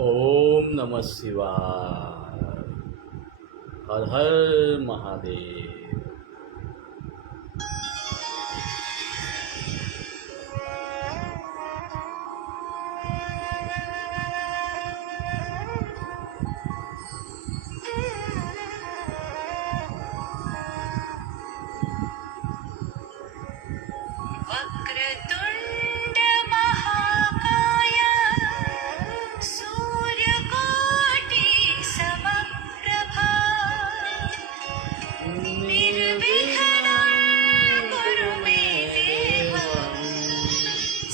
ओम नमः शिवाय। हर हर महादेव। वक्रतुण्ड महाकाय सूर्यकोटि समप्रभा निर्विघ्नं कुरु मे देव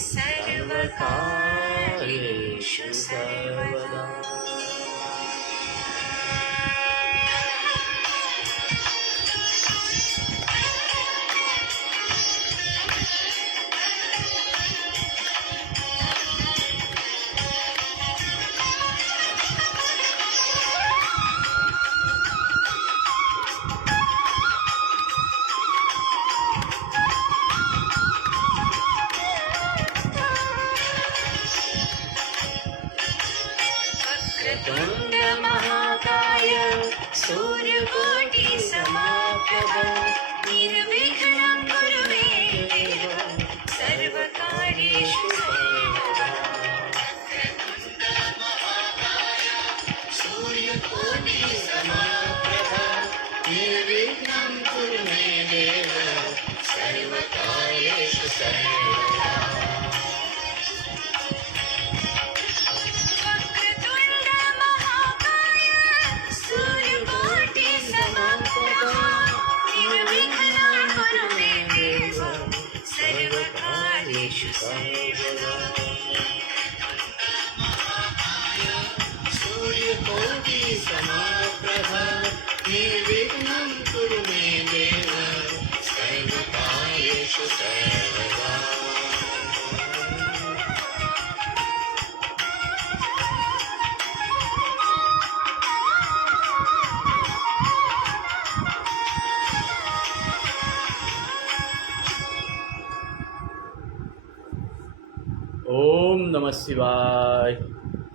सर्वकार्येषु सर्वदा। वक्रतुण्ड महाकाय सूर्यकोटि समप्रभा निर्विघ्नं कुरु मे देव सर्वकार्येषु सर्वदा। वक्रतुण्ड महाकाय सूर्यकोटि समप्रभा निर्विघ्नं कुरु मे देव सर्वकार्येषु सर्वदा। सूर्यकोटि समप्रभा निर्विघ्नं कुरु मे देव सर्वकार्येषु सर्वदा। ओम नमः शिवाय।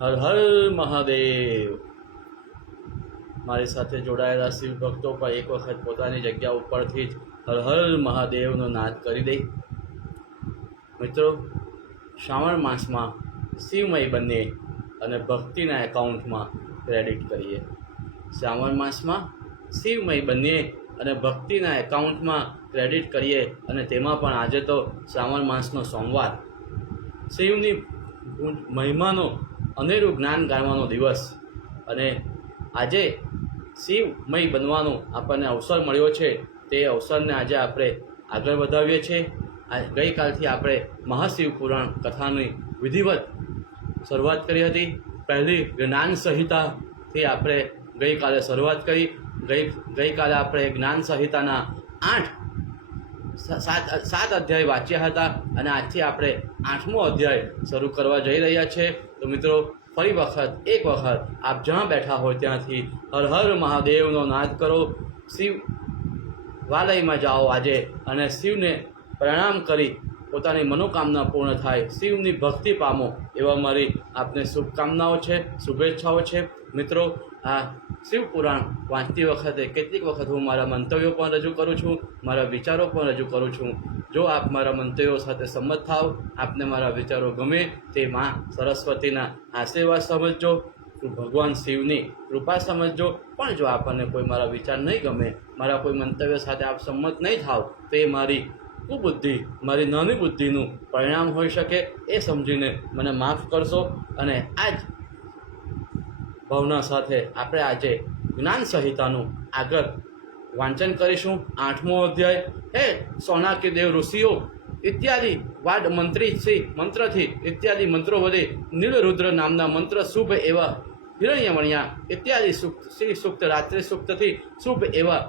हर हर महादेव। મારી સાથે જોડાયેલા શિવ ભક્તો પણ એક વખત પોતાની જગ્યા ઉપરથી જ હર હર મહાદેવનો નાદ કરી દે। મિત્રો, શ્રાવણ માસમાં શિવમય બનીએ અને ભક્તિના એકાઉન્ટમાં ક્રેડિટ કરીએ। શ્રાવણ માસમાં શિવમય બનીએ અને ભક્તિના એકાઉન્ટમાં ક્રેડિટ કરીએ, અને તેમાં પણ આજે તો શ્રાવણ માસનો સોમવાર, શિવની મહિમાનો અનેરું જ્ઞાન ગાળવાનો દિવસ, અને આજે શિવમય બનવાનો આપણને અવસર મળ્યો છે। તે અવસરને આજે આપણે આગળ વધાવીએ છીએ। ગઈકાલથી આપણે મહાશિવ પુરાણ કથાની વિધિવત શરૂઆત કરી હતી। પહેલી જ્ઞાન સંહિતાથી આપણે ગઈકાલે શરૂઆત કરી। ગઈકાલે આપણે જ્ઞાન સંહિતાના 7 અધ્યાય વાંચ્યા હતા, અને આજથી આપણે 8મો અધ્યાય શરૂ કરવા જઈ રહ્યા છીએ। તો મિત્રો, ફરી એક વખત આપ જ્યાં બેઠા હોય ત્યાંથી હર હર મહાદેવનો નાદ કરો। શિવ વાલયમાં જાઓ આજે, અને શિવને પ્રણામ કરી પોતાની મનોકામના પૂર્ણ થાય, શિવની ભક્તિ પામો, એવા મારી આપને શુભકામનાઓ છે, શુભેચ્છાઓ છે। મિત્રો, આ શિવ પુરાણ વાંચતી વખતે કેટલીક વખત હું મારા મંતવ્યો પણ રજૂ કરું છું, મારા વિચારો પણ રજૂ કરું છું। જો આપ મારા મંતવ્યો સાથે સંમત થાવ, આપને મારા વિચારો ગમે, તે માં સરસ્વતીના આશીર્વાદ સમજજો, ભગવાન શિવની કૃપા સમજજો। પણ જો આપણને કોઈ મારા વિચાર નહીં ગમે, મારા કોઈ મંતવ્ય સાથે આપ સંમત નહીં થાવ, તો એ મારી કુબુદ્ધિ, મારી નાની બુદ્ધિનું પરિણામ હોઈ શકે। એ સમજીને મને માફ કરશો। અને આ જ ભાવના સાથે આપણે આજે જ્ઞાન સંહિતાનું આગળ વાંચન કરીશું। 8મો અધ્યાય। હે સોનાકી દેવ ઋષિઓ ઇત્યાદિ વાડ મંત્રથી ઇત્યાદિ મંત્રો વડે નીલરુદ્ર નામના મંત્ર શુભ એવા હિરણ્યમણ્યા ઇત્યાદિ શ્રી સૂક્ત રાત્રિ સૂક્તથી શુભ એવા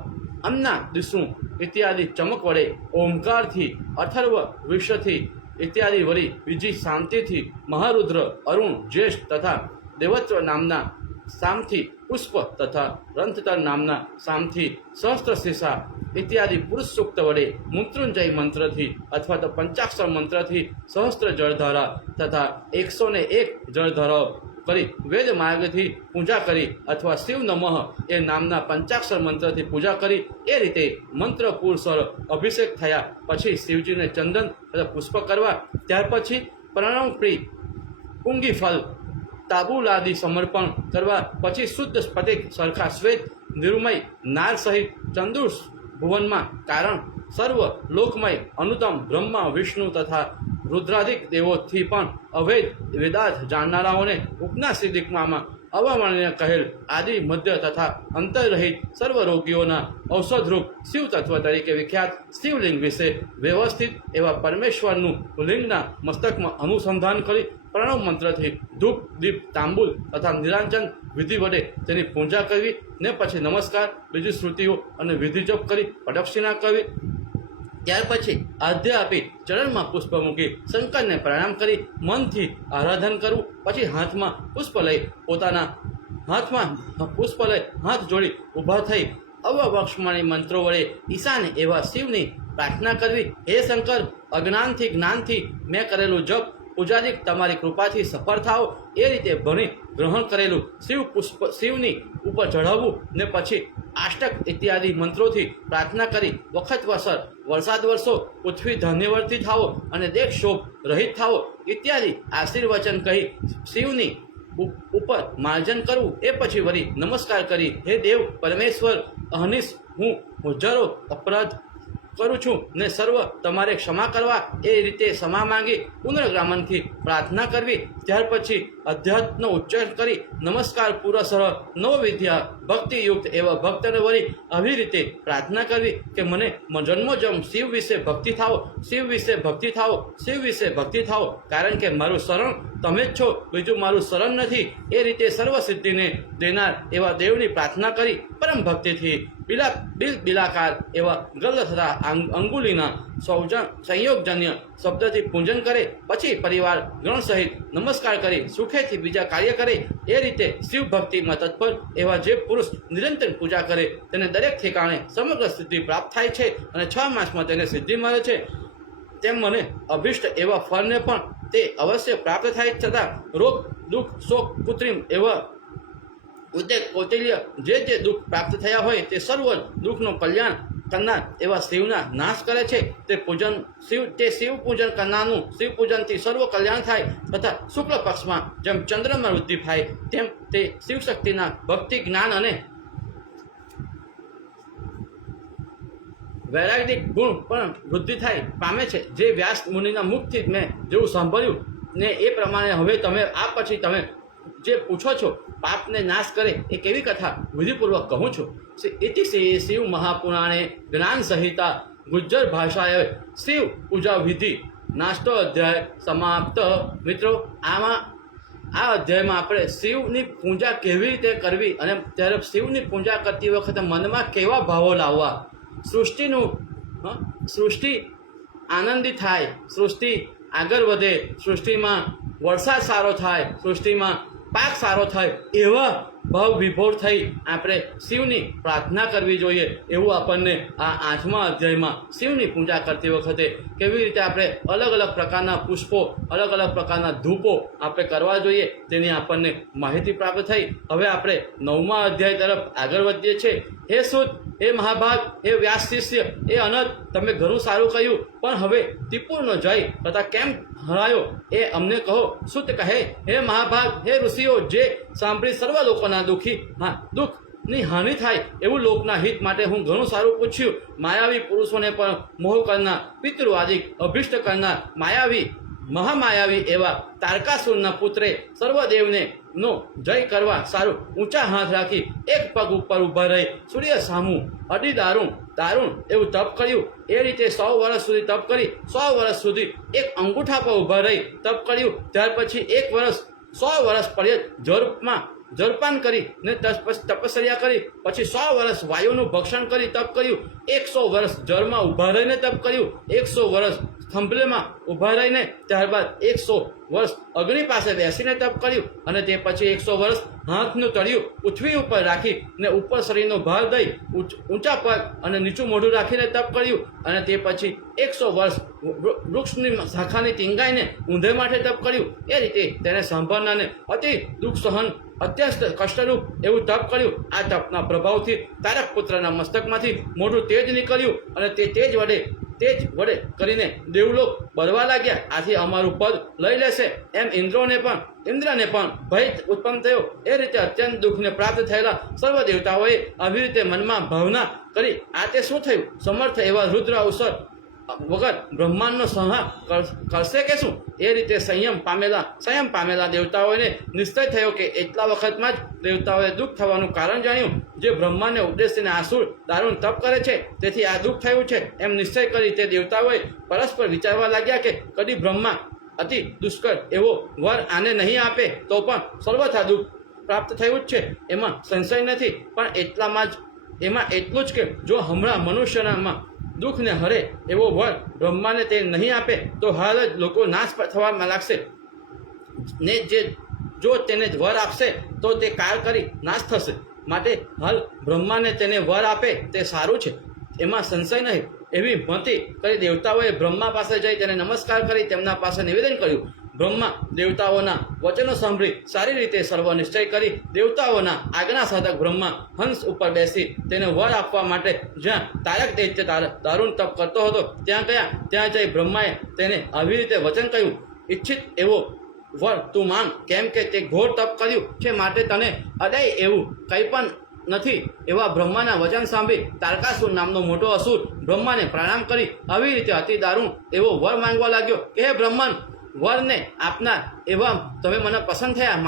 અન્ના દિશું ઇત્યાદિ ચમક વડે ઓમકારથી અથર્વ વિશ્વથી ઇત્યાદિ વળી બીજી શાંતિથી મહારુદ્ર અરુણ જ્યેષ્ઠ તથા દેવત્વ નામના સામથી પુષ્પ તથા રંથતર નામના સામથી સહસ્ત્ર શીશા ઇત્યાદિ પુરુષ સૂક્ત વડે મૃત્યુંજય મંત્રથી અથવા તો પંચાક્ષર મંત્રથી સહસ્ત્ર જળધારા તથા 101 જળધારાઓ કરી વેદ માર્ગથી પૂજા કરી અથવા શિવ નમઃ એ નામના પંચાક્ષર મંત્રથી પૂજા કરી એ રીતે મંત્ર પુરુષર અભિષેક થયા પછી શિવજીને ચંદન અથવા પુષ્પ કરવા, ત્યાર પછી પ્રણવપ્રી કુંગી ફલ તાબુલાદી સમર્પણ કરવા, પછી શુદ્ધ સ્ફટિક સરખા શ્વેત નિર્મય નાર સહિત ચંદુષ ભુવનમાં કારણ સર્વ લોકમય અનુત્તમ બ્રહ્મા વિષ્ણુ તથા રુદ્રાદિક દેવોથી પણ અભેદ વેદાર્થ જાણનારાઓને ઉપનાસિદ્ધિકમાં અવર્ણનીય કહેલ આદિ મધ્ય તથા અંતરરહિત સર્વ રોગીઓના ઔષધરૂપ શિવ તત્વ તરીકે વિખ્યાત શિવલિંગ વિશે વ્યવસ્થિત એવા પરમેશ્વરનું લિંગના મસ્તકમાં અનુસંધાન કરી પ્રણવ મંત્રથી ધૂપ દીપ તાંબુલ તથા નિરાંજન વિધિ વડે તેની પૂજા કરવી ને પછી નમસ્કાર બીજી શ્રુતિઓ અને વિધિ જપ કરી પ્રદક્ષિણા કરવી, ત્યાર પછી આધ્ય આપી ચરણમાં પુષ્પ મૂકી શંકરને પ્રણામ કરી મનથી આરાધન કરવું, પછી હાથમાં પુષ્પ લઈ પોતાના હાથમાં પુષ્પ લઈ હાથ જોડી ઊભા થઈ અવવક્ષમાણી મંત્રો વડે ઈશાને એવા શિવની પ્રાર્થના કરવી, હે શંકર, અજ્ઞાનથી જ્ઞાનથી મેં કરેલું જપ પૂજાદિક તમારી કૃપાથી સફળ થાઓ એ રીતે ભણી ગ્રહણ કરેલું શિવની ઉપર ચઢાવવું ને પછી આષ્ટક ઇત્યાદિ મંત્રોથી પ્રાર્થના કરી વખત વસર વરસાદ વરસો, પૃથ્વી ધાન્યવર્તી થાવો અને દેખ શોભ રહિત થાવો ઇત્યાદિ આશીર્વચન કહી શિવની ઉપર માર્જન કરવું, એ પછી વળી નમસ્કાર કરી હે દેવ પરમેશ્વર અહનિશ હું હજારો અપરાધ કરું છું ને સર્વ તમારે ક્ષમા કરવા એ રીતે ક્ષમા માંગી પુનર્ગ્રામનથી પ્રાર્થના કરવી, ત્યાર પછી અધ્યાત્મનો ઉચ્ચાર કરી નમસ્કાર પુરસર નવ વિદ્યા ભક્તિયુક્ત એવા ભક્તને વળી આવી રીતે પ્રાર્થના કરવી કે મને જન્મોજન્મ શિવ વિશે ભક્તિ થાઓ, શિવ વિશે ભક્તિ થાઓ, શિવ વિશે ભક્તિ થાઓ, કારણ કે મારું શરણ તમે જ છો, બીજું મારું શરણ નથી. એ રીતે સર્વ સિદ્ધિને દેનાર એવા દેવની પ્રાર્થના કરી પરમ ભક્તિથી બિલાકાર એવા ગલ તથા અંગુલીના સંયોગજન્ય શબ્દથી પૂજન કરે, પછી પરિવાર ગણ સહિત નમસ્કાર કરી સુખેથી બીજા કાર્ય કરે. એ રીતે શિવ ભક્તિમાં તત્પર એવા જે પુરુષ નિરંતર પૂજા કરે તેને દરેક ઠેકાણે સમગ્ર સિદ્ધિ પ્રાપ્ત થાય છે અને 6 માસમાં તેને સિદ્ધિ મળે છે. તેમ મને અભિષ્ટ એવા ફળને પણ તે અવશ્ય પ્રાપ્ત થાય, છતાં રોગ દુઃખ શોક કૃત્રિમ એવા ઉદ્દેક કૌટિલ્ય જે દુઃખ પ્રાપ્ત થયા હોય તે સર્વ દુઃખનું કલ્યાણ કરનાર એવા શિવના નાશ કરે છે. તે શિવ પૂજન કરનારનું શિવ પૂજનથી સર્વ કલ્યાણ થાય તથા શુક્લ પક્ષમાં જેમ ચંદ્રમાં વૃદ્ધિ થાય તેમ તે શિવશક્તિના ભક્તિ જ્ઞાન અને વૈરાગિક ગુણ પણ વૃદ્ધિ થાય પામે છે. જે વ્યાસ મુનિના મુખથી મેં જેવું સાંભળ્યું ને એ પ્રમાણે હવે તમે આ પછી તમે જે પૂછો છો પાપને નાશ કરે એ કેવી કથા વિધિપૂર્વક કહું છું. ઇતિ શિવ મહાપુરાણે જ્ઞાન સંહિતા ગુજ્જર ભાષાએ શિવ પૂજા વિધિ નાસ્તો અધ્યાય સમાપ્ત. મિત્રો આ અધ્યાયમાં આપણે શિવની પૂજા કેવી રીતે કરવી અને ત્યારે શિવની પૂજા કરતી વખતે મનમાં કેવા ભાવો લાવવા, સૃષ્ટિ આનંદિત થાય, સૃષ્ટિ આગળ વધે, સૃષ્ટિમાં વરસાદ સારો થાય, સૃષ્ટિમાં પાક સારો થાય એવા ભાવ વિભોર થઈ આપણે શિવની પ્રાર્થના કરવી જોઈએ. એવું આપણને આ 8મા અધ્યાયમાં શિવની પૂજા કરતી વખતે કેવી રીતે આપણે અલગ અલગ પ્રકારના પુષ્પો, અલગ અલગ પ્રકારના ધૂપો આપણે કરવા જોઈએ તેની આપણને માહિતી પ્રાપ્ત થઈ. હવે આપણે 9મા અધ્યાય તરફ આગળ વધીએ છીએ. હે સુત, હે મહાભાગ, હે વ્યાસ શિષ્ય, એ અનંત, તમે ઘણું સારું કહ્યું, પણ હવે તિપુરનો જય તથા કેમ હરાયો એ અમને કહો. સુત કહે, હે મહાભાગ, હે ઋષિઓ, જે સાંભળી સર્વ લોકોના દુઃખની હાનિ થાય એવું લોકના હિત માટે હું ઘણું સારું પૂછ્યું. માયાવી પુરુષોને પણ મોહ કરનાર, પિતૃવાદિક અભિષ્ટ કરનાર, માયાવી મહામાયાવી એવા તારકાસુરના પુત્રે સર્વદેવને નો જય કરવા સારું ઊંચા હાથ રાખી એક પગ ઉપર ઊભા રહી સૂર્ય સામું અડી દારૂણ એવું તપ કર્યું. એ રીતે 100 વર્ષ સુધી તપ કરી 100 વર્ષ સુધી એક અંગૂઠા પર ઊભા રહી તપ કર્યું. ત્યાર પછી 1 વર્ષ 100 વર્ષ પર્યંત જળમાં જલપાન કરી ને તપસ્યા કરી, પછી 100 વર્ષ વાયુનું ભક્ષણ કરી તપ કર્યું, 100 વર્ષ જળમાં ઊભા રહીને તપ કર્યું, 100 વર્ષ થંભલેમાં ઊભા રહીને, ત્યારબાદ 100 વર્ષ અગ્નિ પાસે બેસીને તપ કર્યું, અને તે પછી 100 વર્ષ હાથનું તળિયું પૃથ્વી ઉપર રાખી ને ઉપર શરીરનો ભાર દઈ ઊંચા પગ અને નીચું મોઢું રાખીને તપ કર્યું, અને તે પછી 100 વર્ષ વૃક્ષની શાખાની ટીંગાઈને ઊંધે માટે તપ કર્યું. એ રીતે તેને સાંભળનારને અતિ દુઃખ સહન અત્યંત કષ્ટરૂપ એવું તપ કર્યું. આ તપના પ્રભાવથી તારક પુત્રના મસ્તકમાંથી મોટું તેજ નીકળ્યું, અને તે તેજ વડે કરીને દેવલોક બળવા લાગ્યા. આથી અમારું પદ લઈ લેશે એમ ઇન્દ્રને પણ ભય ઉત્પન્ન થયો. એ રીતે અત્યંત દુઃખને પ્રાપ્ત થયેલા સર્વ દેવતાઓએ આવી રીતે મનમાં ભાવના કરી, આ તે શું થયું? સમર્થ એવા રુદ્ર અવસર વગર બ્રહ્માંડનો સંહાર કરશે કે શું? એ રીતે સંયમ પામેલા દેવતાઓને નિશ્ચય થયો કે એટલા વખતમાં જ દેવતાઓએ દુઃખ થવાનું કારણ જાણ્યું. જે બ્રહ્માને ઉદ્દેશીને આસુર દારૂણ તપ કરે છે, તેથી આ દુઃખ થયું છે એમ નિશ્ચય કરી તે દેવતાઓએ પરસ્પર વિચારવા લાગ્યા કે કદી બ્રહ્મા અતિ દુષ્કર એવો વર આને નહીં આપે તો પણ સર્વથા દુઃખ પ્રાપ્ત થયું જ છે, એમાં સંશય નથી. પણ એમાં એટલું જ કે જો હમણાં મનુષ્યનામાં દુઃખને હરે એવો વર બ્રહ્માને તે નહીં આપે તો હાલ જ લોકો નાશ થવા લાગશે ને જો તેને વર આપશે તો તે કાળ કરી નાશ થશે. માટે હાલ બ્રહ્માને તેને વર આપે તે સારું છે, એમાં સંશય નહીં. એવી મતિ કરી દેવતાઓએ બ્રહ્મા પાસે જઈ તેને નમસ્કાર કરી તેમના પાસે નિવેદન કર્યું. બ્રહ્મા દેવતાઓના વચનો સાંભળી સારી રીતે સર્વ નિશ્ચય કરી દેવતાઓના આજ્ઞા સાધક બ્રહ્મા હંસ ઉપર બેસી તેને વર આપવા માટે જ્યાં તારક દૈત્ય દારૂણ તપ કરતો હતો ત્યાં ગયા. ત્યાં જઈ બ્રહ્માએ તેને આવી રીતે વચન કહ્યું, ઈચ્છિત એવો વર તું માંગ, કેમ કે તે ઘોર તપ કર્યું છે માટે તને અદાય એવું કંઈ પણ નથી. એવા બ્રહ્માના વચન સાંભળી તારકાસુર નામનો મોટો અસુર બ્રહ્માને પ્રણામ કરી આવી રીતે અતિ દારૂણ એવો વર માંગવા લાગ્યો કે હે બ્રહ્મન, વરને આપનાર એવા તમે મને પસંદ થયા,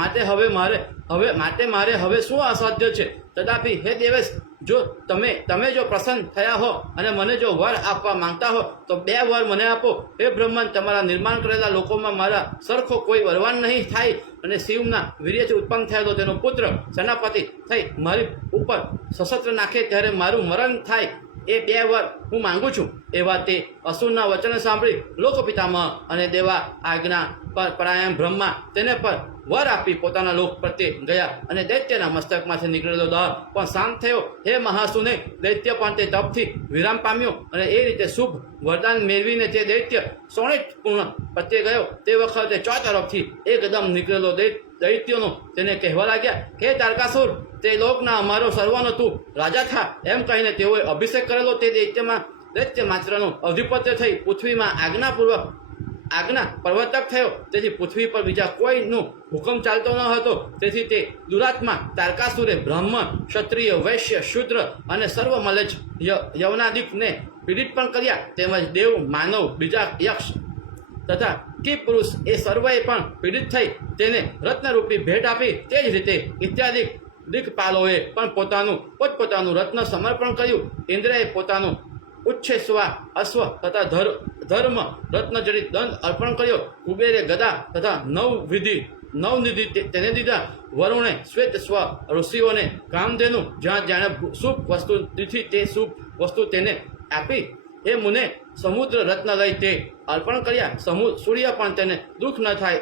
માટે મારે હવે શું અસાધ્ય છે? તથાપિ હે દેવેશ, જો તમે જો પ્રસન્ન થયા હો અને મને જો વર આપવા માંગતા હો તો 2 વર મને આપો. હે બ્રહ્મન, તમારા નિર્માણ કરેલા લોકોમાં મારા સરખો કોઈ વરવાન નહીં થાય, અને શિવના વીર્યથી ઉત્પન્ન થયેલો તેનો પુત્ર સેનાપતિ થઈ મારી ઉપર સશસ્ત્ર નાખે ત્યારે મારું મરણ થાય. એ 2 વર હું માંગુ છું. એવા તે અસુરના વચન સાંભળી લોકપિતામહ અને દેવા આજ્ઞા પર પરાયણ બ્રહ્મા તેને પર વર આપી પોતાના લોક પ્રત્યે ગયા, અને દૈત્યના મસ્તકમાંથી નીકળેલો દાહ પણ શાંત થયો. હે મહાસુને, દૈત્ય પણ તે તપથી વિરામ પામ્યો, અને એ રીતે શુભ વરદાન મેળવીને તે દૈત્ય 16 પૂર્ણ પ્રત્યે ગયો. તે વખતે 4 તરફથી એકદમ નીકળેલો દૈત્યોનો તેને કહેવા લાગ્યા, હે તારકાસુર, તે લોકના અમારો સર્વનો તું રાજા થા. એમ કહીને તેઓએ અભિષેક કરેલો તે દૈત્ય માત્રનો અધિપત્ય થઈ પૃથ્વીમાં આજ્ઞા પ્રવર્તક થયો. તેથી પૃથ્વી પર બીજા કોઈનો હુકમ ચાલતો ન હતો. તેથી તે દુરાત્મા તારકાસુરે બ્રાહ્મણ, ક્ષત્રિય, વૈશ્ય, શૂદ્ર અને સર્વ મલેચ્છ યવનાદિકને પીડિત પણ કર્યા. તેમજ દેવ, માનવ, બીજા યક્ષ તથા કી પુરુષ એ સર્વએ પણ પીડિત થઈ તેને રત્નરૂપી ભેટ આપી. તે જ રીતે ઇત્યાદિ દિક્પાલોએ પણ પોતપોતાનું રત્ન સમર્પણ કર્યું. ઇન્દ્રએ પોતાનું ઉચ્છેસ્વા અશ્વ તથા ધર્મ રત્નજડિત દંડ અર્પણ કર્યો. કુબેરે ગદા તથા નવનિધિ તેને દીધા. વરુણે શ્વેત સ્વ ઋષિઓને કામધેનુ જ્યાં જાણે શુભ વસ્તુ દીધી તે શુભ વસ્તુ તેને આપી. એ મુને સમુદ્ર રત્ન લઈ તે અર્પણ કર્યા. સૂર્ય પણ તેને દુઃખ ન થાય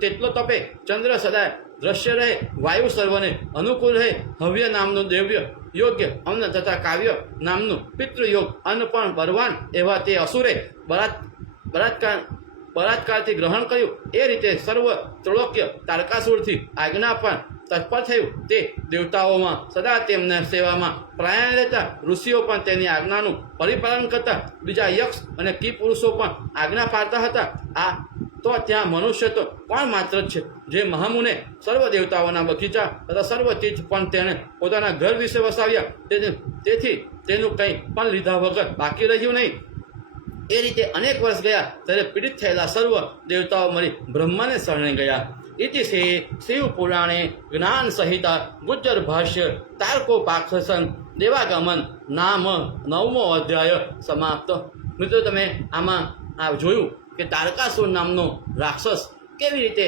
તેટલો તપે. ચંદ્ર સદા દ્રશ્ય રહે. વાયુ સર્વને અનુકૂળ રહે. હવ્ય નામનું દેવ્ય યોગ્ય અન્ન તથા કાવ્ય નામનું પિતૃયોગ અન્ન પણ બળવાન એવા તે અસુરે બળાત્કારથી ગ્રહણ કર્યું. એ રીતે સર્વ ત્રૈલોક્ય તારકાસુરથી આજ્ઞા પણ તત્પર થયું. તે દેવતાઓમાં સદા તેમના સેવામાં પ્રયાણ લેતા. ઋષિઓ પણ તેની આજ્ઞાનું પરિપાલન કરતા. બીજા યક્ષ અને કી પુરુષો પણ આજ્ઞા પાળતા હતા. આ તો ત્યાં મનુષ્ય તો કોણ માત્ર જ છે. જે મહામુને સર્વ દેવતાઓના બગીચા તથા સર્વ તીર્થ પણ તેણે પોતાના ઘર વિશે વસાવ્યા. તેથી તેનું કંઈ પણ લીધા વગર બાકી રહ્યું નહીં. એ રીતે અનેક વર્ષ ગયા ત્યારે પીડિત થયેલા સર્વ દેવતાઓ મળી બ્રહ્માને શરણે ગયા. ઇતિ શિવ પુરાણે જ્ઞાન સહિતા ગુજ્જર ભાષ્ય તારકોપાખસન દેવાગમન નામ 9મો અધ્યાય સમાપ્ત. મિત્રો, તમે આમાં જોયું કે તારકાસુર નામનો રાક્ષસ કેવી રીતે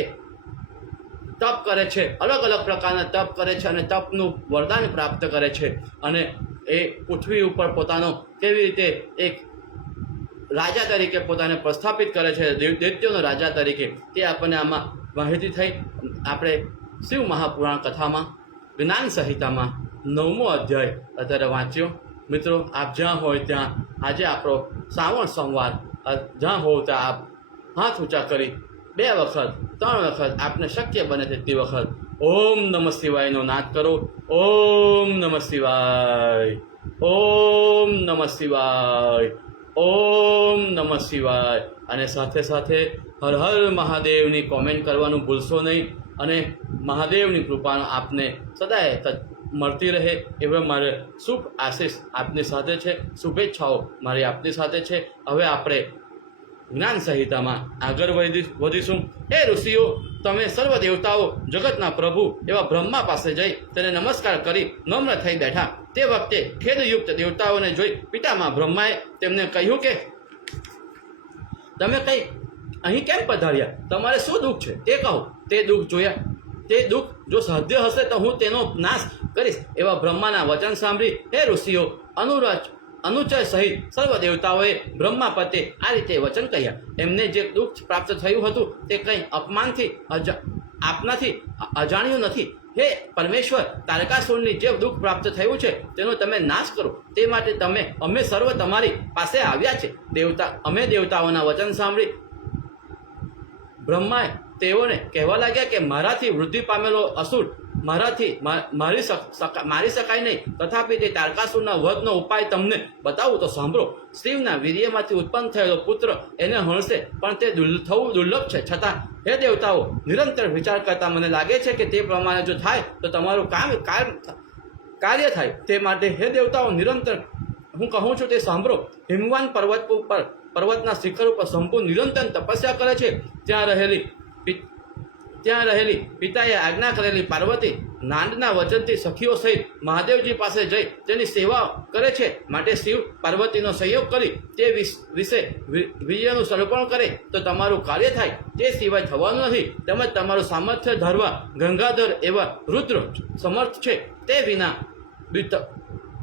તપ કરે છે, અલગ અલગ પ્રકારના તપ કરે છે અને તપનું વરદાન પ્રાપ્ત કરે છે અને એ પૃથ્વી ઉપર પોતાનો કેવી રીતે એક રાજા તરીકે પોતાને પ્રસ્થાપિત કરે છે, દૈત્યોનો રાજા તરીકે, તે આપણને આમાં માહિતી થઈ. આપણે શિવ મહાપુરાણ કથામાં જ્ઞાન સંહિતામાં 9મો અધ્યાય અત્યારે વાંચ્યો. મિત્રો, આપ જ્યાં હોય ત્યાં આજે આપણો શ્રાવણ સોમવાર, જ્યાં હોવ ત્યાં આપ હાથ ઊંચા કરી 2 વખત 3 વખત આપને શક્ય બને તેટલી વખત ઓમ નમઃ શિવાયનો નાદ કરો. ઓમ નમઃ શિવાય, ઓમ નમઃ શિવાય, ઓમ નમઃ શિવાય. અને સાથે સાથે હર હર મહાદેવની કોમેન્ટ કરવાનું ભૂલશો નહીં. અને મહાદેવની કૃપાનો આપને સદાય મળતી રહે એવા મારે શુભ આશીષ આપની સાથે છે, શુભેચ્છાઓ મારી આપની સાથે છે. હવે આપણે જ્ઞાન સંહિતામાં આગળ વધીશું. એ ઋષિઓ, તમે સર્વ દેવતાઓ, જગતના પ્રભુ એવા બ્રહ્મા પાસે જઈ તેને નમસ્કાર કરી નમ્ર થઈ બેઠા. તે વખતે ખેદયુક્ત દેવતાઓને જોઈ પિતામહ બ્રહ્માએ તેમને કહ્યું કે તમે કંઈ અહીં કેમ પધાર્યા? તમારે શું દુઃખ છે તે કહો. તે દુઃખ જો સાધ્ય હશે તો હું તેનો નાશ કરીશ. એવા બ્રહ્માના વચન સાંભળી હે ઋષિઓ, અનુચય સહિત સર્વ દેવતાઓએ બ્રહ્મા પતે આ રીતે વચન કહ્યા. એમને જે દુઃખ પ્રાપ્ત થયું હતું તે કંઈ અપમાનથી આપનાથી અજાણ્યું નથી. હે પરમેશ્વર, તારકાસુરની જે દુઃખ પ્રાપ્ત થયું છે તેનો તમે નાશ કરો. તે માટે અમે સર્વ તમારી પાસે આવ્યા છે. અમે દેવતાઓના વચન સાંભળી બ્રહ્માએ તેઓને કહેવા લાગ્યા કે મારાથી વૃદ્ધિ પામેલો અસુર મારી શકાય નહીં. તથાપિ તે તારકાસુરના વધનો ઉપાય તમને બતાવું તો સાંભળો. શિવના વીર્યમાંથી ઉત્પન્ન થયેલો પુત્ર એને હણશે, પણ તે થવું દુર્લભ છે. છતાં હે દેવતાઓ, નિરંતર વિચાર કરતા મને લાગે છે કે તે પ્રમાણે જો થાય તો તમારું કાર્ય થાય. તે માટે હે દેવતાઓ, નિરંતર હું કહું છું તે સાંભળો. હિમવાન પર્વતના શિખર ઉપર શંભુ નિરંતર તપસ્યા કરે છે. ત્યાં રહેલી પિતાએ આજ્ઞા કરેલી પાર્વતી નાંદના વચનથી સખીઓ સહિત મહાદેવજી પાસે જઈ તેની સેવા કરે છે. માટે શિવ પાર્વતીનો સંયોગ કરી તે વિશે વીર્યનું સમર્પણ કરે તો તમારું કાર્ય થાય. તે સિવાય થવાનું નથી. તેમજ તમારું સામર્થ્ય ધારવા ગંગાધર એવા રુદ્ર સમર્થ છે. તે વિના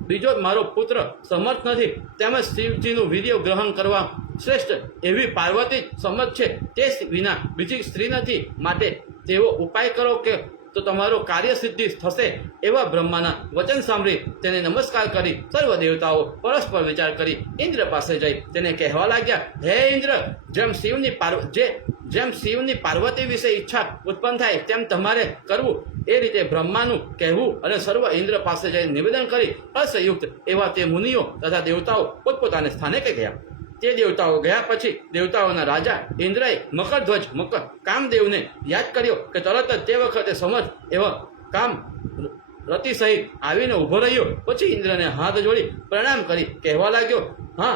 બીજો મારો પુત્ર સમર્થ નથી. તેમજ શિવજીનું વીર્ય ગ્રહણ કરવા શ્રેષ્ઠ એવી પાર્વતી સમર્થ છે. તે વિના બીજી સ્ત્રી નથી. માટે તેવો ઉપાય કરો કે તો તમારું કાર્ય સિદ્ધિ થશે. એવા બ્રહ્માના વચન સાંભળી તેને નમસ્કાર કરી સર્વ દેવતાઓ પરસ્પર વિચાર કરી ઇન્દ્ર પાસે જઈ તેને કહેવા લાગ્યા, હે ઇન્દ્ર, જેમ શિવની પાર્વતી વિશે ઈચ્છા ઉત્પન્ન થાય તેમ તમારે કરવું. એ રીતે બ્રહ્માનું કહેવું અને સર્વ ઇન્દ્ર પાસે જઈ નિવેદન કરી હર્ષયુક્ત એવા તે મુનિઓ તથા દેવતાઓ પોતપોતાને સ્થાને ગયા. તે દેવતાઓ ગયા પછી દેવતાઓના રાજા ઇન્દ્રએ મકરધ્વજ કામદેવને યાદ કર્યો કે તરત જ તે વખતે સમર્થ એવા કામ રતિ સહિત આવીને ઊભો રહ્યો. પછી ઇન્દ્રને હાથ જોડી પ્રણામ કરી કહેવા લાગ્યો, હા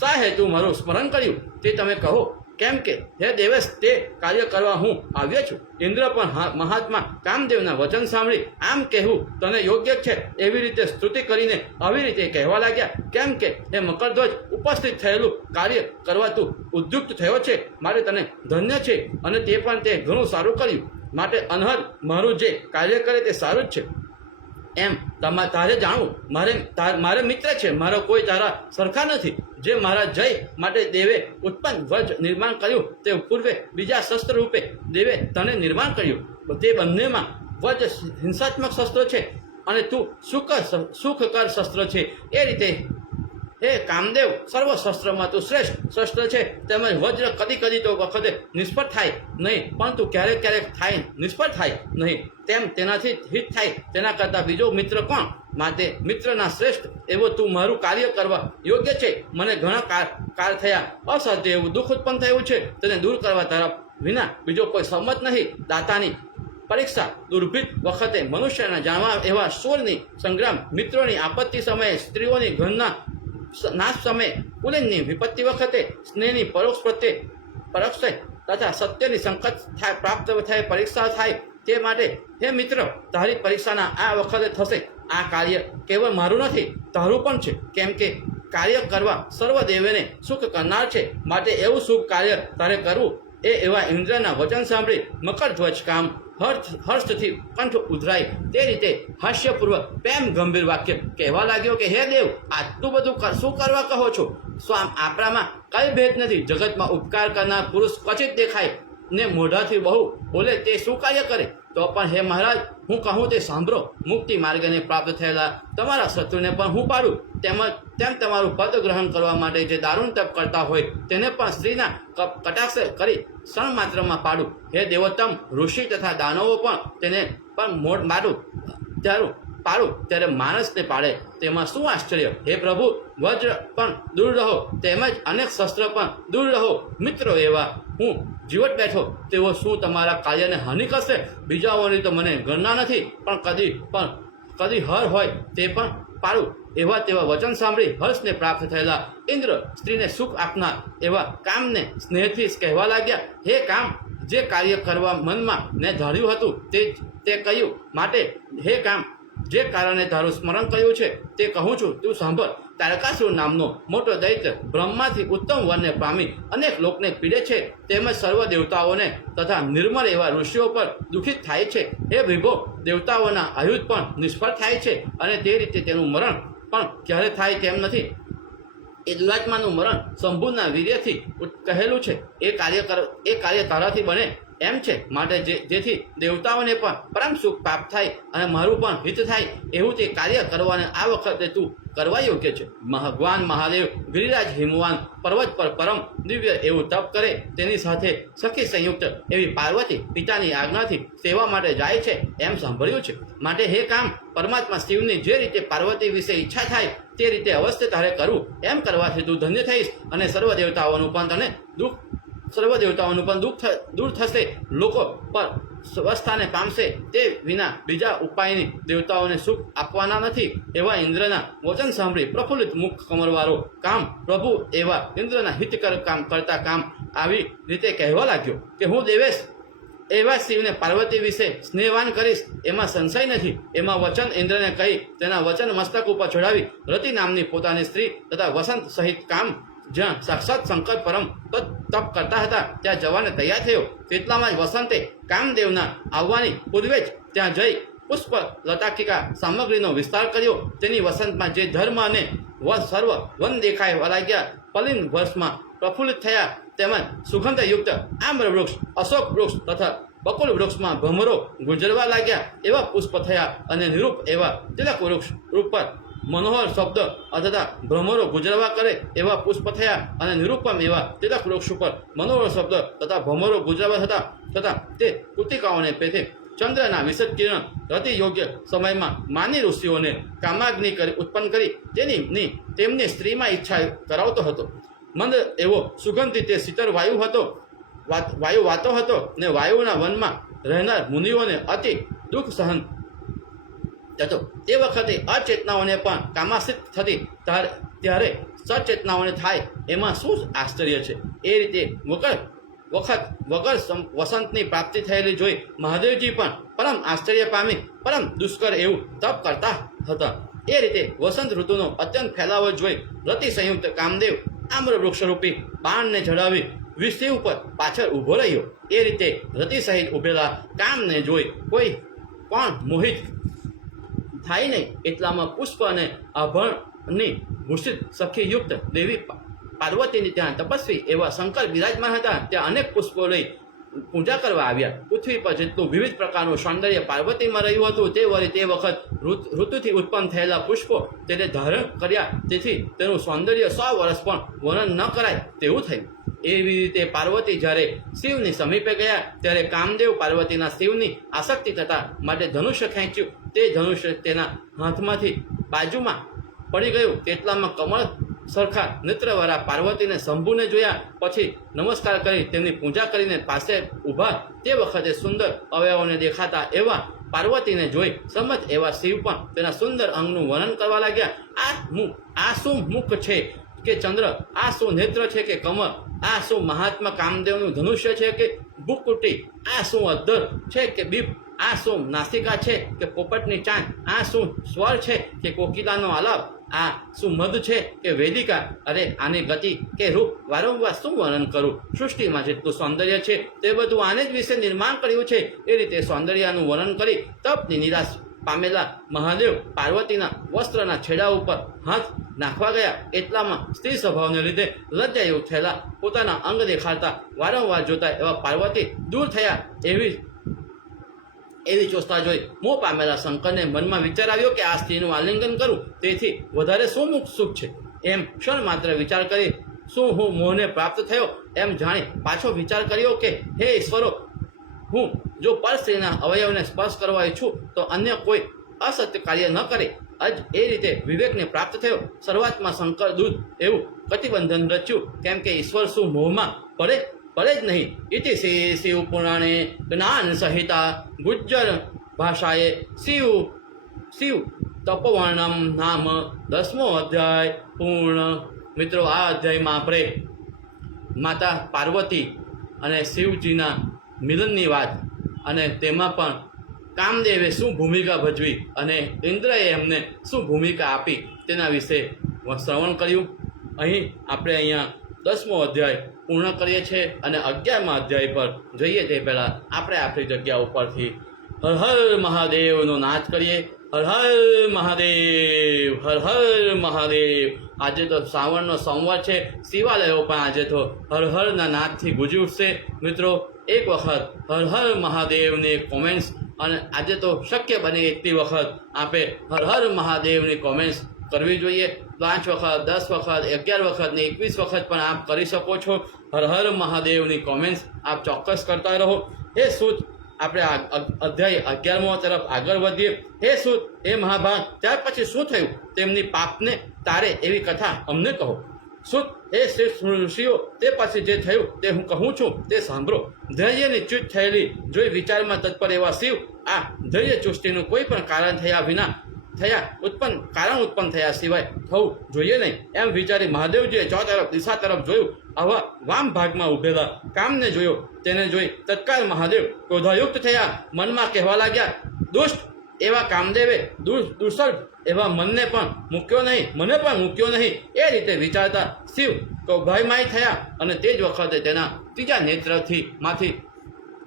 શા હેતુ મારું સ્મરણ કર્યું તે તમે કહો. કેમ કે હે દેવેશ, તે કાર્ય કરવા હું આવ્યો છું. ઇન્દ્ર પણ મહાત્મા કામદેવના વચન સાંભળી આમ કહેવું તને યોગ્ય છે એવી રીતે સ્તુતિ કરીને આવી રીતે કહેવા લાગ્યા. કેમ કે હે મકરધ્વજ, ઉપસ્થિત થયેલું કાર્ય કરવા તું ઉદ્યુક્ત થયો છે. માટે તને ધન્ય છે અને તે પણ તે ઘણું સારું કર્યું. માટે અનહદ મારું જે કાર્ય કરે તે સારું જ છે એમ તારે જાણવું. મારે મિત્ર છે, મારો કોઈ તારા સરખા નથી. જે મારા જય માટે દેવે ઉત્પન્ન વજ નિર્માણ કર્યું તે પૂર્વે બીજા શસ્ત્ર રૂપે દેવે તને નિર્માણ કર્યું. તે બંનેમાં વજ હિંસાત્મક શસ્ત્રો છે અને તું સુખકર શસ્ત્ર છે. એ રીતે હે કામદેવ, સર્વ શસ્ત્રમાં તું શ્રેષ્ઠ શસ્ત્ર છે. તેમજ વજ્ર કદી તો વખતે નિષ્ફળ થાય નહીં, પરંતુ ક્યારેક નિષ્ફળ થાય નહીં. તેમ તેનાથી હિત થાય તેના કરતાં બીજો મિત્ર કોણ? માટે મિત્રના શ્રેષ્ઠ એવો તું મારું કાર્ય કરવા યોગ્ય છે. મને ઘણા કાળ થયા અસાધ્ય એવું દુઃખ ઉત્પન્ન થયું છે. તેને દૂર કરવા તરફ વિના બીજો કોઈ સંમત નહીં. દાતાની પરીક્ષા દુર્ભિત વખતે મનુષ્યના જાણવા એવા શૂરની સંગ્રામ, મિત્રોની આપત્તિ સમયે, સ્ત્રીઓની ઘરના નાશ સમયે, પુલિનની વિપત્તિ વખતે, સ્નેહની પરોક્ષ તથા સત્યની સંકટ પ્રાપ્ત થાય, પરીક્ષા થાય. તે માટે હે મિત્ર, તારી પરીક્ષાના આ વખતે થશે. આ કાર્ય કેવળ મારું નથી, તારું પણ છે. કેમ કે કાર્ય કરવા સર્વ દેવોને સુખ કરનાર છે. માટે એવું શુભ કાર્ય તારે કરવું એવા ઇન્દ્રના વચન સાંભળી મકરધ્વજ કામ હર્ષથી કંઠ ઉધરાય તે રીતે હાસ્યપૂર્વક પ્રેમ ગંભીર વાક્ય કહેવા લાગ્યો કે હે દેવ, આટલું બધું શું કરવા કહો છો? સ્વામ, આપણામાં કઈ ભેદ નથી. જગતમાં ઉપકાર કરનાર પુરુષ ક્વચિત દેખાય ને મોઢાથી બહુ બોલે તે શું કાર્ય કરે? તો પણ હે મહારાજ, હું કહું તે સાંભળો. મુક્તિ માર્ગને પ્રાપ્ત થયેલા તમારા શત્રુને પણ હું પાડું. તેમ તમારું પદ ગ્રહણ કરવા માટે જે દારૂણ તપ કરતા હોય તેને પણ સ્ત્રીના કટાક્ષ કરી ક્ષણ માત્રમાં પાડું. હે દેવોત્તમ, ઋષિ તથા દાનવો પણ તેને પણ મોઢ મારું પાડું ત્યારે માણસને પાડે તેમાં શું આશ્ચર્ય? હે પ્રભુ, વજ્ર પણ દૂર રહો, તેમજ અનેક શસ્ત્ર પણ દૂર રહો. મિત્રો એવા હું જીવત બેઠો તેઓ શું તમારા કાર્યને હાનિ કરશે? બીજાઓની તો મને ગણના નથી, પણ કદી હર હોય તે પણ પાડું. એવા તેવા વચન સાંભળી હર્ષને પ્રાપ્ત થયેલા ઇન્દ્ર સ્ત્રીને સુખ આપનાર એવા કામને સ્નેહથી કહેવા લાગ્યા, હે કામ, જે કાર્ય કરવા મનમાં ને ધાર્યું હતું તે કહ્યું. માટે હે કામ, જે કારણે તારું સ્મરણ કર્યું છે તે કહું છું, તું સાંભળ. તારકાસુર નામનો મોટો દૈત્ય બ્રહ્માથી ઉત્તમ વરને પામી અનેક લોકને પીડે છે, તેમજ સર્વ દેવતાઓને તથા નિર્મળ એવા ઋષિઓ પર દુઃખિત થાય છે. હે વિભો, દેવતાઓના આયુધ પણ નિષ્ફળ થાય છે અને તે રીતે તેનું મરણ પણ ક્યારે થાય તેમ નથી. એ દુરાત્માનું મરણ શંભુના વીર્યથી કહેલું છે. એ કાર્ય તારાથી બને એમ છે. માટે જેથી દેવતાઓને પણ પરમ સુખ પ્રાપ્ત થાય અને મારું પણ હિત થાય એવું તે કાર્ય કરવાને આ વખતે તું કરવા યોગ્ય છે. ભગવાન મહાદેવ ગિરિરાજ હિમવાન પર્વત પર પરમ દિવ્ય એવું તપ કરે, તેની સાથે સખી સંયુક્ત એવી પાર્વતી પિતાની આજ્ઞાથી સેવા માટે જાય છે એમ સાંભળ્યું છે. માટે હે કામ, પરમાત્મા શિવની જે રીતે પાર્વતી વિશે ઈચ્છા થાય તે રીતે અવશ્ય તારે કરવું. એમ કરવાથી તું ધન્ય થઈશ અને સર્વ દેવતાઓનું પણ દુઃખ દૂર થશે. લોકો પર સ્વસ્થાને પામશે. તે વિના બીજા ઉપાયની દેવતાઓને સુખ આપવાના નથી. એવા ઇન્દ્રના વચન સાંભળી પ્રફુલ્લિત મુખ કમરવાળો કામ પ્રભુ એવા ઇન્દ્રના હિતકર કામ કરતા કામ આવી રીતે કહેવા લાગ્યો કે હું દેવેશ એવા શિવને પાર્વતી વિશે સ્નેહવાન કરીશ, એમાં સંશય નથી. એમાં વચન ઇન્દ્રને કહી તેના વચન મસ્તક ઉપર ચઢાવી રતિ નામની પોતાની સ્ત્રી તથા વસંત સહિત કામ જ્યાં સાક્ષાત શંકર પરમ તપ કરતા હતા ત્યાં જવાને તૈયાર થયો. તેટલામાં જ વસંતે કામદેવના આવવાની પૂર્વે જ ત્યાં જઈ પુષ્પ લતાકિકા સામગ્રીનો વિસ્તાર કર્યો. તેની વસંતમાં જે ધર્મ અને સર્વ વન દેખાય લાગ્યા. પલિન વર્ષમાં પ્રફુલ્લિત થયા, તેમજ સુગંધયુક્ત આમ્ર વૃક્ષ, અશોક વૃક્ષ તથા બકુલ વૃક્ષમાં ભમરો ગુંજરવા લાગ્યા. એવા પુષ્પ થયા અને નિરૂપ એવા તિલક વૃક્ષ ઉપર મનોહર શબ્દ તથા ભ્રમરો ગુજરવા કરે એવા પુષ્પ થયા અને નિરૂપમ એવા તિલક વૃક્ષ ઉપર મનોહર શબ્દ તથા ભ્રમરો ગુજરવા થતા તે કૃતિકાઓને પેથે ચંદ્રના વિશદ કિરણ રતિ યોગ્ય સમયમાં માની ઋષિઓને કામાગ્નિ ઉત્પન્ન કરી તેમની સ્ત્રીમાં ઈચ્છા કરાવતો હતો. મંદ એવો સુગંધી તે શીતળ વાયુ વાતો હતો ને વાયુના વનમાં રહેનાર મુનિઓને અતિ દુઃખ સહન થતો. તે વખતે અચેતનાઓને પણ કામાશ્રિત થતી ત્યારે સચેતનાઓને થાય એમાં શું આશ્ચર્ય છે? એ રીતે વગર વસંતની પ્રાપ્તિ થયેલી જોઈ મહાદેવજી પણ પરમ આશ્ચર્ય પામી પરમ દુષ્કર એવું તપ કરતા હતા. એ રીતે વસંત ઋતુનો અત્યંત ફેલાવો જોઈ રતિ સંયુક્ત કામદેવ આમ્ર વૃક્ષરૂપી બાણને ચડાવી વિષય ઉપર પાછળ ઊભો રહ્યો. એ રીતે રતિ સહિત ઉભેલા કામને જોઈ કોઈ પણ મોહિત થાય નહીં. એટલામાં પુષ્પ અને આભરણની ભૂષિત સખીયુક્ત દેવી પાર્વતીની ત્યાં તપસ્વી એવા શંકર બિરાજમાન હતા. ત્યાં અનેક પુષ્પો લઈ પૂજા કરવા આવ્યા. પૃથ્વી પર જેટલું વિવિધ પ્રકારનું સૌંદર્ય પાર્વતીમાં રહ્યું હતું તે વળી તે વખત ઋતુથી ઉત્પન્ન થયેલા પુષ્પો તેને ધારણ કર્યા. તેથી તેનું સૌંદર્ય 100 વર્ષ પણ વર્ણન ન કરાય તેવું થયું. એવી રીતે પાર્વતી જ્યારે શિવની સમીપે ગયા ત્યારે કામદેવ પાર્વતીના શિવની આસક્તિ થતા માટે ધનુષ્ય ખેંચ્યું. તે ધનુષ્ય તેના હાથમાંથી બાજુમાં પડી ગયું. તેટલામાં કમળ સરખા નેત્રવાળા પાર્વતીને શંભુને જોયા. પછી નમસ્કાર કરી તેમની પૂજા કરીને પાસે ઊભા. તે વખતે સુંદર અવયવોને દેખાતા એવા પાર્વતીને જોઈ સમજ એવા શિવ પણ તેના સુંદર અંગનું વર્ણન કરવા લાગ્યા. આ શું મુખ છે કે ચંદ્ર? આ શું નેત્ર છે કે કમળ? આ શું મહાત્મા કામદેવનું ધનુષ્ય છે કે ભૂકુટી? આ શું અધર છે કે બીપ? આ શું નાસિકા છે કે પોપટની ચાંચ? આ શું સ્વર છે કે કોકિલાનો આલાપ? આ શું મધ છે કે વેદિકા? અરે આની ગતિ કે રૂપ વારંવાર શું વર્ણન કરું? સૃષ્ટિમાં જેટલું સૌંદર્ય છે તે બધું આને જ વિશે નિર્માણ કર્યું છે. એ રીતે સૌંદર્યનું વર્ણન કરી તપની નિરાશ પામેલા મહાદેવ પાર્વતીના વસ્ત્રના છેડા ઉપર હાથ નાખવા ગયા. એટલામાં સ્ત્રી સ્વભાવને લીધે લજ્જાયુક્ત થયેલા પોતાના અંગ દેખાડતા વારંવાર જોતા એવા પાર્વતી દૂર થયા. એવી ચોસ્તા જોઈ મોહ પામેલા શંકરને મનમાં વિચાર આવ્યો કે આ સ્ત્રીનું આલિંગન કરું તેથી વધારે શું સુખ છે. એમ ક્ષણ માત્ર વિચાર કરી શું હું મોહને પ્રાપ્ત થયો એમ જાણી પાછો વિચાર કર્યો કે હે ઈશ્વરો, હું જો પર સ્ત્રીના અવયવને સ્પર્શ કરવા ઈચ્છું તો અન્ય કોઈ અસત્ય કાર્ય ન કરે. આજ એ રીતે વિવેકને પ્રાપ્ત થયો. શરૂઆતમાં શંકર દૂધ એવું કટિબંધન રચ્યું કેમ કે ઈશ્વર શું મોહમાં પડે જ નહીં. ઇતિ શ્રી શિવ પુરાણે જ્ઞાન સંહિતા ગુજ્જર ભાષાએ શિવ તપવર્ણમ નામ 10મો અધ્યાય પૂર્ણ. મિત્રો, આ અધ્યાયમાં આપણે માતા પાર્વતી અને શિવજીના મિલનની વાત અને તેમાં પણ કામદેવે શું ભૂમિકા ભજવી અને ઇન્દ્રએ એમને શું ભૂમિકા આપી તેના વિશે શ્રવણ કર્યું. અહીંયા 10મો અધ્યાય પૂર્ણ કરીએ છીએ અને 11મા અધ્યાય પર જઈએ તે પહેલાં આપણે આપણી જગ્યા ઉપરથી હર હર મહાદેવનો નાદ કરીએ. હર હર મહાદેવ, હર હર મહાદેવ. આજે તો શ્રાવણનો સોમવાર છે. શિવાલયો પણ આજે તો હર હરના નાદથી ગુંજી ઉઠશે. મિત્રો, એક વખત હર હર મહાદેવની કોમેન્ટ્સ અને આજે તો શક્ય બને એટલી વખત આપે હર હર મહાદેવની કોમેન્ટ્સ કરવી જોઈએ. 5 વખત, 10 વખત, 11 વખત ને 21 વખત પણ આપ કરી શકો છો. હર હર મહાદેવની કોમેન્ટ્સ આપ ચોક્કસ કરતા રહો. હે સૂત, આપણે અધ્યાય 11મો તરફ આગળ વધીએ. હે સૂત, હે મહાભાગ, ત્યાર પછી શું થયું? તેમની પાપને તારે એવી કથા અમને કહો. સૂત, હે શ્રેષ્ઠ ઋષિઓ, તે પછી જે થયું તે હું કહું છું તે સાંભળો. ધૈર્યની ચ્યુત થયેલી જોઈ વિચારમાં તત્પર એવા શિવ આ ધૈર્ય ચુષ્ટિનું કોઈ પણ કારણ થયા વિના ઉત્પન્ન થયા સિવાય થવું જોઈએ નહીં એમ વિચારી મહાદેવજીએ ચોતરફ દિશા તરફ જોયું. આવા વામ ભાગમાં ઉભેલા કામને જોયો. તેને જોઈ તત્કાળ મહાદેવ ક્રોધાયુક્ત થયા. મનમાં કહેવા લાગ્યા, દુષ્ટ એવા કામદેવે દુર્સર્ગ એવા મને પણ મૂક્યો નહીં. એ રીતે વિચારતા શિવ ભયમય થયા અને તે જ વખતે તેના ત્રીજા નેત્રમાંથી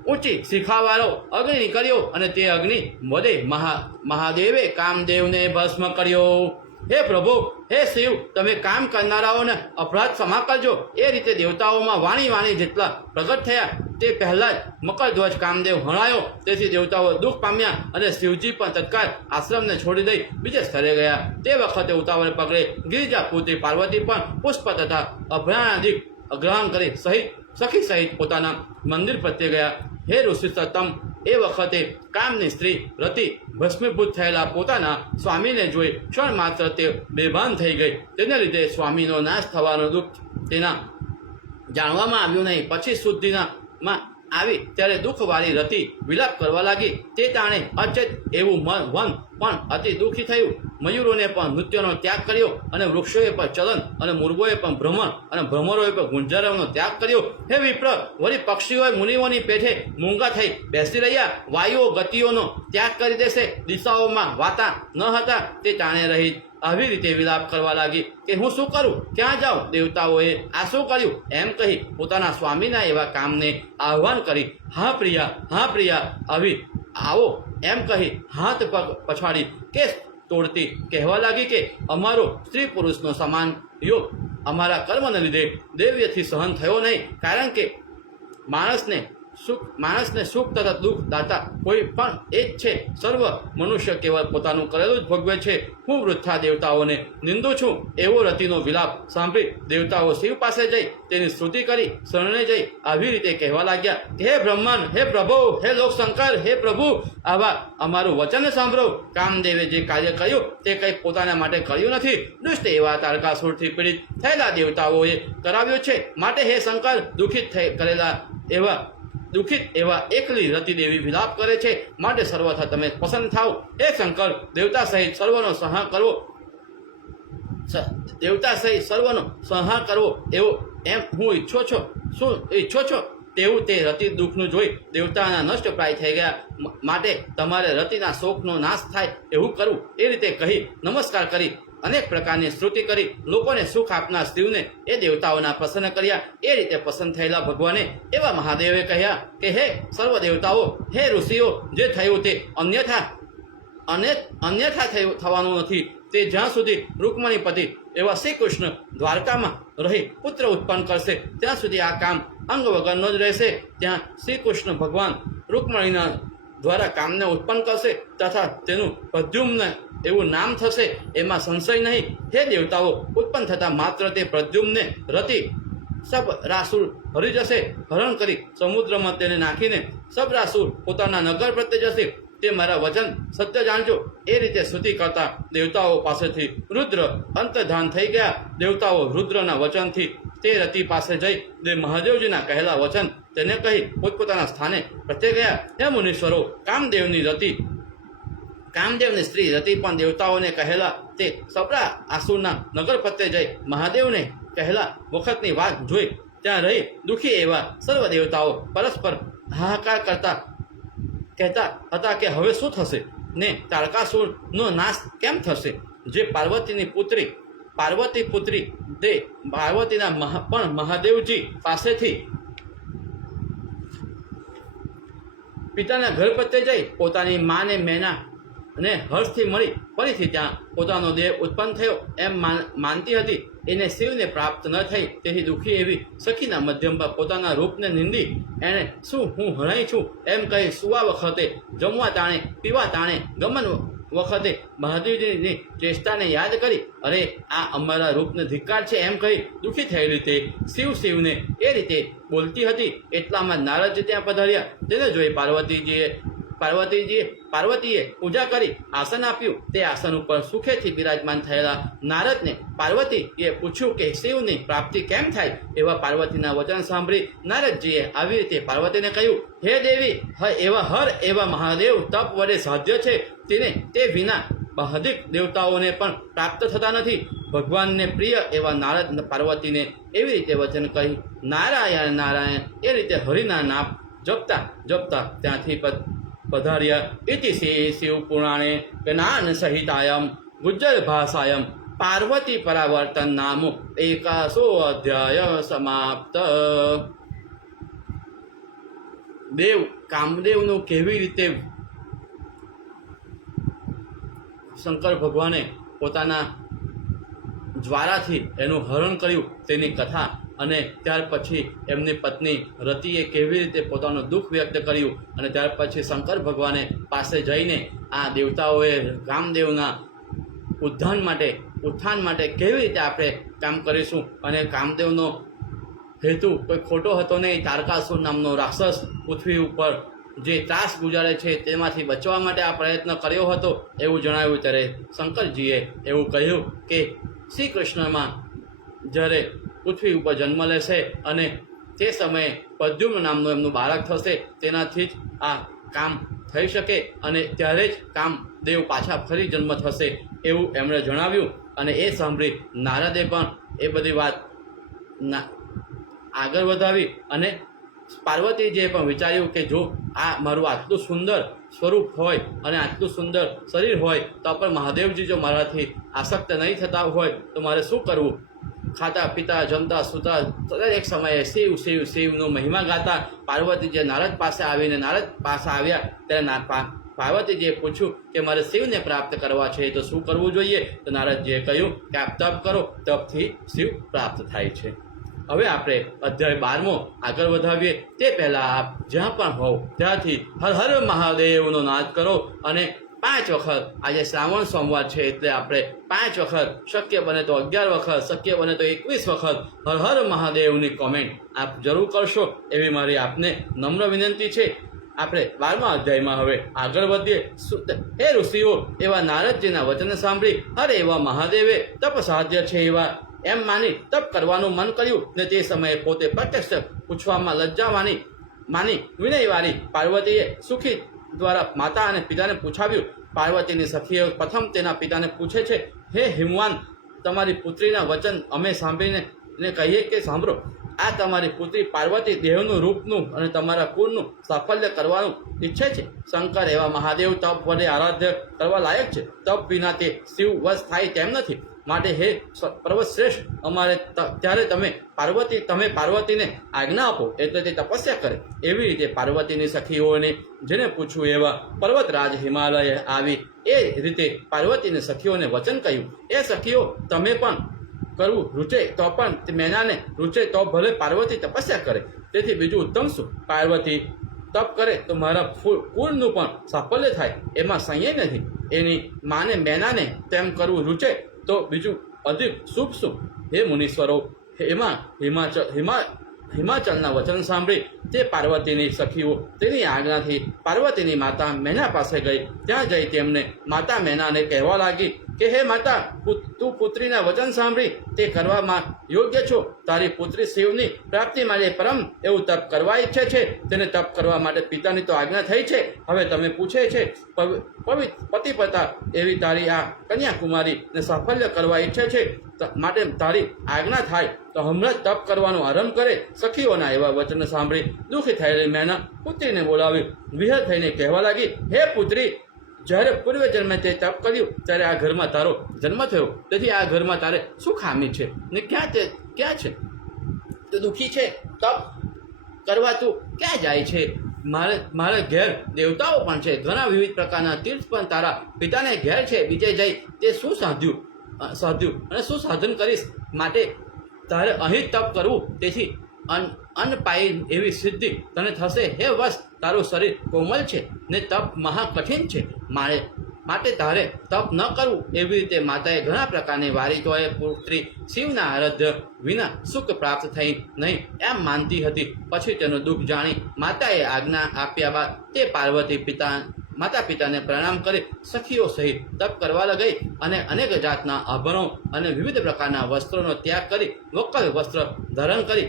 ઊંચી શિખાવાળો અગ્નિ નીકળ્યો અને તે અગ્નિ વડે મહાદેવે કામદેવને ભસ્મ કર્યો. હે પ્રભુ, હે શિવ, તમે કામ કરનારાઓને અપરાધ ક્ષમા કરજો. એ રીતે દેવતાઓમાં વાણી જેટલા પ્રગટ થયા તે પહેલાં જ મકરધ્વજ કામદેવ હણાયો. તેથી દેવતાઓ દુઃખ પામ્યા અને શિવજી પણ તત્કાળ આશ્રમને છોડી દઈ બીજે સ્થળે ગયા. તે વખતે ઉતાવળ પગલે ગિરિજા પુત્રી પાર્વતી પણ પુષ્પ તથા અભ્યાણાદિક ગ્રહણ કરી સખી સહિત પોતાના મંદિર પ્રત્યે ગયા. હે ઋષિસત્તમ, એ વખતે કામની સ્ત્રી રતિ ભસ્મીભૂત થયેલા પોતાના સ્વામીને જોઈ ક્ષણ માત્ર તે બેભાન થઈ ગઈ. તેને લીધે સ્વામીનો નાશ થવાનું દુઃખ તેના જાણવામાં આવ્યું નહીં. પછી શુદ્ધિમાં આવી ત્યારે દુઃખવાળી રતિ વિલાપ કરવા લાગી. તે તાણે અચેત એવું વન પણ અતિ દુઃખી થયું. મયુરોને પણ નૃત્યનો ત્યાગ કર્યો અને વૃક્ષોએ પણ ચલન અને મૂર્ગોએ પણ ભ્રમણ અને ભ્રમરોએ પણ ગુંજરાવનો ત્યાગ કર્યો. હે વિપ્ર, વળી પક્ષીઓએ મુનિઓની પેઠે મૂંગા થઈ બેસી રહ્યા. વાયુઓ ગતિઓનો ત્યાગ કરી દેશે. દિશાઓમાં વાતા ન હતા તે તાણે રહી આવી રીતે વિલાપ કરવા લાગી કે હું શું કરું, ક્યાં જાઉં? દેવતાઓએ આ શું કર્યું એમ કહી પોતાના સ્વામીના એવા કામને આહ્વાન કરી હા પ્રિયા આવી આવો એમ કહી હાથ પગ પછાડી કેસ તોડતી કહેવા લાગી કે અમારો સ્ત્રી પુરુષનો સમાન યોગ અમારા કર્મને લીધે દૈવ્યથી સહન થયો નહીં. કારણ કે માણસને સુખ તથા દુઃખ દાતા કોઈ પણ એ જ છે. સર્વ મનુષ્ય કેવળ પોતાનું કરેલું જ ભોગવે છે. હું વૃથા દેવતાઓને નિંદું છું. એવો રતિનો વિલાપ સાંભળી દેવતાઓ શિવ પાસે જઈ તેની સ્તુતિ કરી શરણે જઈ આવી રીતે કહેવા લાગ્યા કે હે બ્રહ્મન, હે પ્રભુ, હે લોકશંકર, હે પ્રભુ, આવા અમારું વચન સાંભળો. કામદેવે જે કાર્ય કર્યું તે કંઈ પોતાના માટે કર્યું નથી. દુષ્ટ એવા તારકાસુરથી પીડિત થયેલા દેવતાઓએ કરાવ્યું છે. માટે હે શંકર, દુઃખિત એવા એકલી રતિદેવી વિલાપ કરે છે. માટે સર્વથા તમે પસંદ થાવ. હે શંકર, દેવતા સહિત સર્વનો સંહાર કરવો એવો એમ હું ઈચ્છો છો તેવું તે રતિ દુઃખનું જોઈ દેવતાના નષ્ટપ્રાય થઈ ગયા. માટે તમારે રતિના શોકનો નાશ થાય એવું કરવું. એ રીતે કહી નમસ્કાર કરી અનેક પ્રકારની સ્તુતિ કરી લોકોને સુખ આપનાર શિવને એ દેવતાઓના પ્રસન્ન કર્યા. એ રીતે પસંદ થયેલા ભગવાને એવા મહાદેવે કહ્યા કે હે સર્વ દેવતાઓ, હે ઋષિઓ, જે થયું તે અન્યથા થવાનું નથી. તે જ્યાં સુધી રૂકમણીપતિ એવા શ્રી કૃષ્ણ દ્વારકામાં રહી પુત્ર ઉત્પન્ન કરશે ત્યાં સુધી આ કામ અંગ વગરનો જ રહેશે. ત્યાં શ્રી કૃષ્ણ ભગવાન રૂકમણીના દ્વારા કામને ઉત્પન્ન કરશે તથા તેનું પ્રદ્યુમ્ન એવું નામ થશે, એમાં સંશય નહીં. હે દેવતાઓ, ઉત્પન્ન થતા માત્ર તે પ્રદ્યુમ્ને રતિ સબરાસુર હરી જશે. હરણ કરી સમુદ્રમાં તેને નાખીને સબરાસુર પોતાના નગર પ્રત્યે જશે. તે મારા વચન સત્ય જાણજો. એ રીતે સ્તુતિ કરતા દેવતાઓ પાસેથી રુદ્ર અંતર્ધાન થઈ ગયા. દેવતાઓ રુદ્રના વચનથી તે રતિ પાસે જઈ દે મહાદેવજીના કહેલા વચન તેને કહી પોતપોતાના સ્થાને પ્રત્યે ગયા. હે મુનીશ્વરો, કામદેવની સ્ત્રી રતિ પણ દેવતાઓને કહેલા તે સબરા આસુરના નગર પ્રત્યે જઈ મહાદેવને કહેલા વખતની વાત જોઈ ત્યાં રહી દુઃખી એવા સર્વ દેવતાઓ પરસ્પર હાહાકાર કહેતા હતા કે હવે શું થશે ને તારકાસુરનો નાશ કેમ થશે. જે પાર્વતી પુત્રી તે પાર્વતીના પણ મહાદેવજી પાસેથી પિતાના ઘર પ્રત્યે જઈ પોતાની માને મેના અને હર્ષથી મળી ફરીથી ત્યાં પોતાનો દેહ ઉત્પન્ન થયો એમ માનતી હતી. એને શિવને પ્રાપ્ત ન થઈ તેથી દુઃખી એવી સખીના મધ્યમ પર પોતાના રૂપને નિંદી એણે શું હું હણાઈ છું એમ કહી સુવા વખતે, જમવા તાણે, પીવા તાણે, ગમન વખતે મહાદેવજીની ચેષ્ટાને યાદ કરી અરે આ અમારા રૂપને ધિક્કાર છે એમ કહી દુઃખી થયેલી તે શિવને એ રીતે બોલતી હતી. એટલામાં નારદજી ત્યાં પધાર્યા. તેને જોઈ પાર્વતીએ પૂજા કરી આસન આપ્યું. તે આસન ઉપર સુખેથી બિરાજમાન થયેલા નારદને પાર્વતીએ પૂછ્યું કે શિવની પ્રાપ્તિ કેમ થાય. એવા પાર્વતીના વચન સાંભળી નારદજીએ આવી રીતે પાર્વતીને કહ્યું હે દેવી, એવા મહાદેવ તપ વડે સાધ્ય છે. તે વિના બહાદિક દેવતાઓને પણ પ્રાપ્ત થતા નથી. ભગવાનને પ્રિય એવા નારદ પાર્વતીને એવી રીતે વચન કહી નારાયણ નારાયણ એ રીતે હરિના નામ જપતા ત્યાંથી પધાર્યા. ઇતિ શ્રી શિવ પુરાણે જ્ઞાન સહિતાયમ ગુજ્જર ભાષાયમ પાર્વતી પરાવર્તન નામો 100 અધ્યાય સમાપ્ત. કામદેવનું કેવી રીતે શંકર ભગવાને પોતાના જ્વારાથી એનું હરણ કર્યું તેની કથા અને ત્યાર પછી એમની પત્ની રતિએ કેવી રીતે પોતાનું દુઃખ વ્યક્ત કર્યું અને ત્યાર પછી શંકર ભગવાને પાસે જઈને આ દેવતાઓએ કામદેવના ઉત્થાન માટે કેવી રીતે આપણે કામ કરીશું અને કામદેવનો હેતુ કોઈ ખોટો હતો નહીં. તારકાસુર નામનો રાક્ષસ પૃથ્વી ઉપર જે ત્રાસ ગુજારે છે તેમાંથી બચવા માટે આ પ્રયત્ન કર્યો હતો એવું જણાવ્યું. ત્યારે શંકરજીએ એવું કહ્યું કે શ્રી કૃષ્ણમાં જ્યારે પૃથ્વી ઉપર જન્મ લેશે અને તે સમયે પ્રદ્યુમ્ન નામનું એમનું બાળક થશે તેનાથી જ આ કામ થઈ શકે અને ત્યારે જ કામદેવ પાછા ફરી જન્મ થશે એવું એમણે જણાવ્યું. અને એ સાંભળી નારદે પણ એ બધી વાત આગળ વધાવી અને પાર્વતીજીએ પણ વિચાર્યું કે જો આ મારું આટલું સુંદર સ્વરૂપ હોય અને આટલું સુંદર શરીર હોય તો પણ મહાદેવજી જો મારાથી આસક્ત નહીં થતા હોય તો મારે શું કરવું. ખાતા પીતા જમતા સૂતા એક સમયે શિવનો મહિમા ગાતા પાર્વતીજીએ નારદ પાસે આવ્યા. ત્યારે પાર્વતીજીએ પૂછ્યું કે મારે શિવને પ્રાપ્ત કરવા છે તો શું કરવું જોઈએ. તો નારદજીએ કહ્યું કે આપ તપ કરો, તપથી શિવ પ્રાપ્ત થાય છે. હવે આપણે અધ્યાય 12 આગળ વધાવીએ તે પહેલાં આપ જ્યાં પણ હોવ ત્યાંથી હર હર મહાદેવનો નાદ કરો અને 5 વખત, આજે શ્રાવણ સોમવાર છે એટલે આપણે 5 વખત, શક્ય બને તો 11 વખત, શક્ય બને તો 21 વખત હર હર મહાદેવની કોમેન્ટ આપ જરૂર કરશો એવી મારી આપને નમ્ર વિનંતી છે. આપણે 12મા અધ્યાયમાં હવે આગળ વધીએ. હે ઋષિઓ, એવા નારદજીના વચન સાંભળી અરે એવા મહાદેવે તપ સાધ્ય છે એવા એમ માની તપ કરવાનું મન કર્યું ને તે સમયે પોતે પ્રત્યક્ષ પૂછવામાં લજ્જા માની વિનયવાળી પાર્વતીએ સુખી દ્વારા માતા અને પિતાને પૂછાવ્યું. પાર્વતીની સખીએ પ્રથમ તેના પિતાને પૂછે છે હે હિમવાન, તમારી પુત્રીના વચન અમે સાંભળીને કહીએ કે સાંભળો. આ તમારી પુત્રી પાર્વતી દેહનું રૂપનું અને તમારા કુળનું સાફલ્ય કરવાનું ઈચ્છે છે. શંકર એવા મહાદેવ તપ વડે આરાધ્ય કરવા લાયક છે. તપ વિના તે શિવ વશ થાય તેમ નથી. માટે હે પર્વત શ્રેષ્ઠ અમારે ત્યારે તમે પાર્વતીને આજ્ઞા આપો એટલે તે તપસ્યા કરે. એવી રીતે પાર્વતીની સખીઓને જેને પૂછ્યું એવા પર્વતરાજ હિમાલય આવી એ રીતે પાર્વતીની સખીઓને વચન કહ્યું. એ સખીઓ તમે પણ કરવું રૂચે તો પણ મેનાને રૂચે તો ભલે પાર્વતી તપસ્યા કરે. તેથી બીજું ઉત્તમ શું? પાર્વતી તપ કરે તો મારા કુળનું પણ સાફલ્ય થાય એમાં સંયમ નથી. એની માને મેનાને તેમ કરવું રૂચે તો બીજું અધિક શુભ શું? હે મુનીશ્વરો, હિમાચલના વચન સાંભળી તે પાર્વતીની સખીઓ તેની આજ્ઞાથી પાર્વતીની માતા મેના પાસે ગઈ. ત્યાં જઈ તેમને માતા મેનાને કહેવા લાગી કે હે માતા, તું પુત્રીના વચન સાંભળી તે કરવામાં યોગ્ય છો. તારી પુત્રી શિવની પ્રાપ્તિ માટે પરમ એવું તપ કરવા ઈચ્છે છે. તેને તપ કરવા માટે પિતાની તો આજ્ઞા થઈ છે. હવે તમે પૂછે છે પતિપતા એવી તારી આ કન્યાકુમારીને સાફલ્ય કરવા ઈચ્છે છે, માટે તારી આજ્ઞા થાય તો હમણાં જ તપ કરવાનો આરંભ કરે. સખીઓના એવા વચન સાંભળી દુઃખી થયેલી મેના પુત્રીને બોલાવી વિહર થઈને કહેવા લાગી, હે પુત્રી, જ્યારે પૂર્વ જન્મે તે તપ કર્યું ત્યારે આ ઘરમાં તારો જન્મ થયો. તેથી આ ઘરમાં તારે શું ખામી છે ને ક્યાં છે? તો દુઃખી છે. તપ કરવા તું ક્યાં જાય છે? મારે ઘેર દેવતાઓ પણ છે, ઘણા વિવિધ પ્રકારના તીર્થ પણ તારા પિતાને ઘેર છે. બીજે જઈ તે શું સાધ્યું અને શું સાધન કરીશ? માટે તારે અહીં તપ કરવું. તેથી અન્ન પાઈ એવી સિદ્ધિ તને થશે. હે વસ, તારું શરીર કોમલ છે ને તપ મહાકઠિન છે, માટે તારે તપ ન કરવું. એવી રીતે માતાએ ઘણા પ્રકારની વારિતોએ પુત્રી શિવના આરાધ્ય વિના સુખ પ્રાપ્ત થઈ નહીં એમ માનતી હતી. પછી તેનું દુઃખ જાણી માતાએ આજ્ઞા આપ્યા બાદ તે પાર્વતી માતા પિતાને પ્રણામ કરી સખીઓ સહિત તપ કરવા લગી અને અનેક જાતના આભરણો અને વિવિધ પ્રકારના વસ્ત્રોનો ત્યાગ કરી વક્કલ વસ્ત્ર ધારણ કરી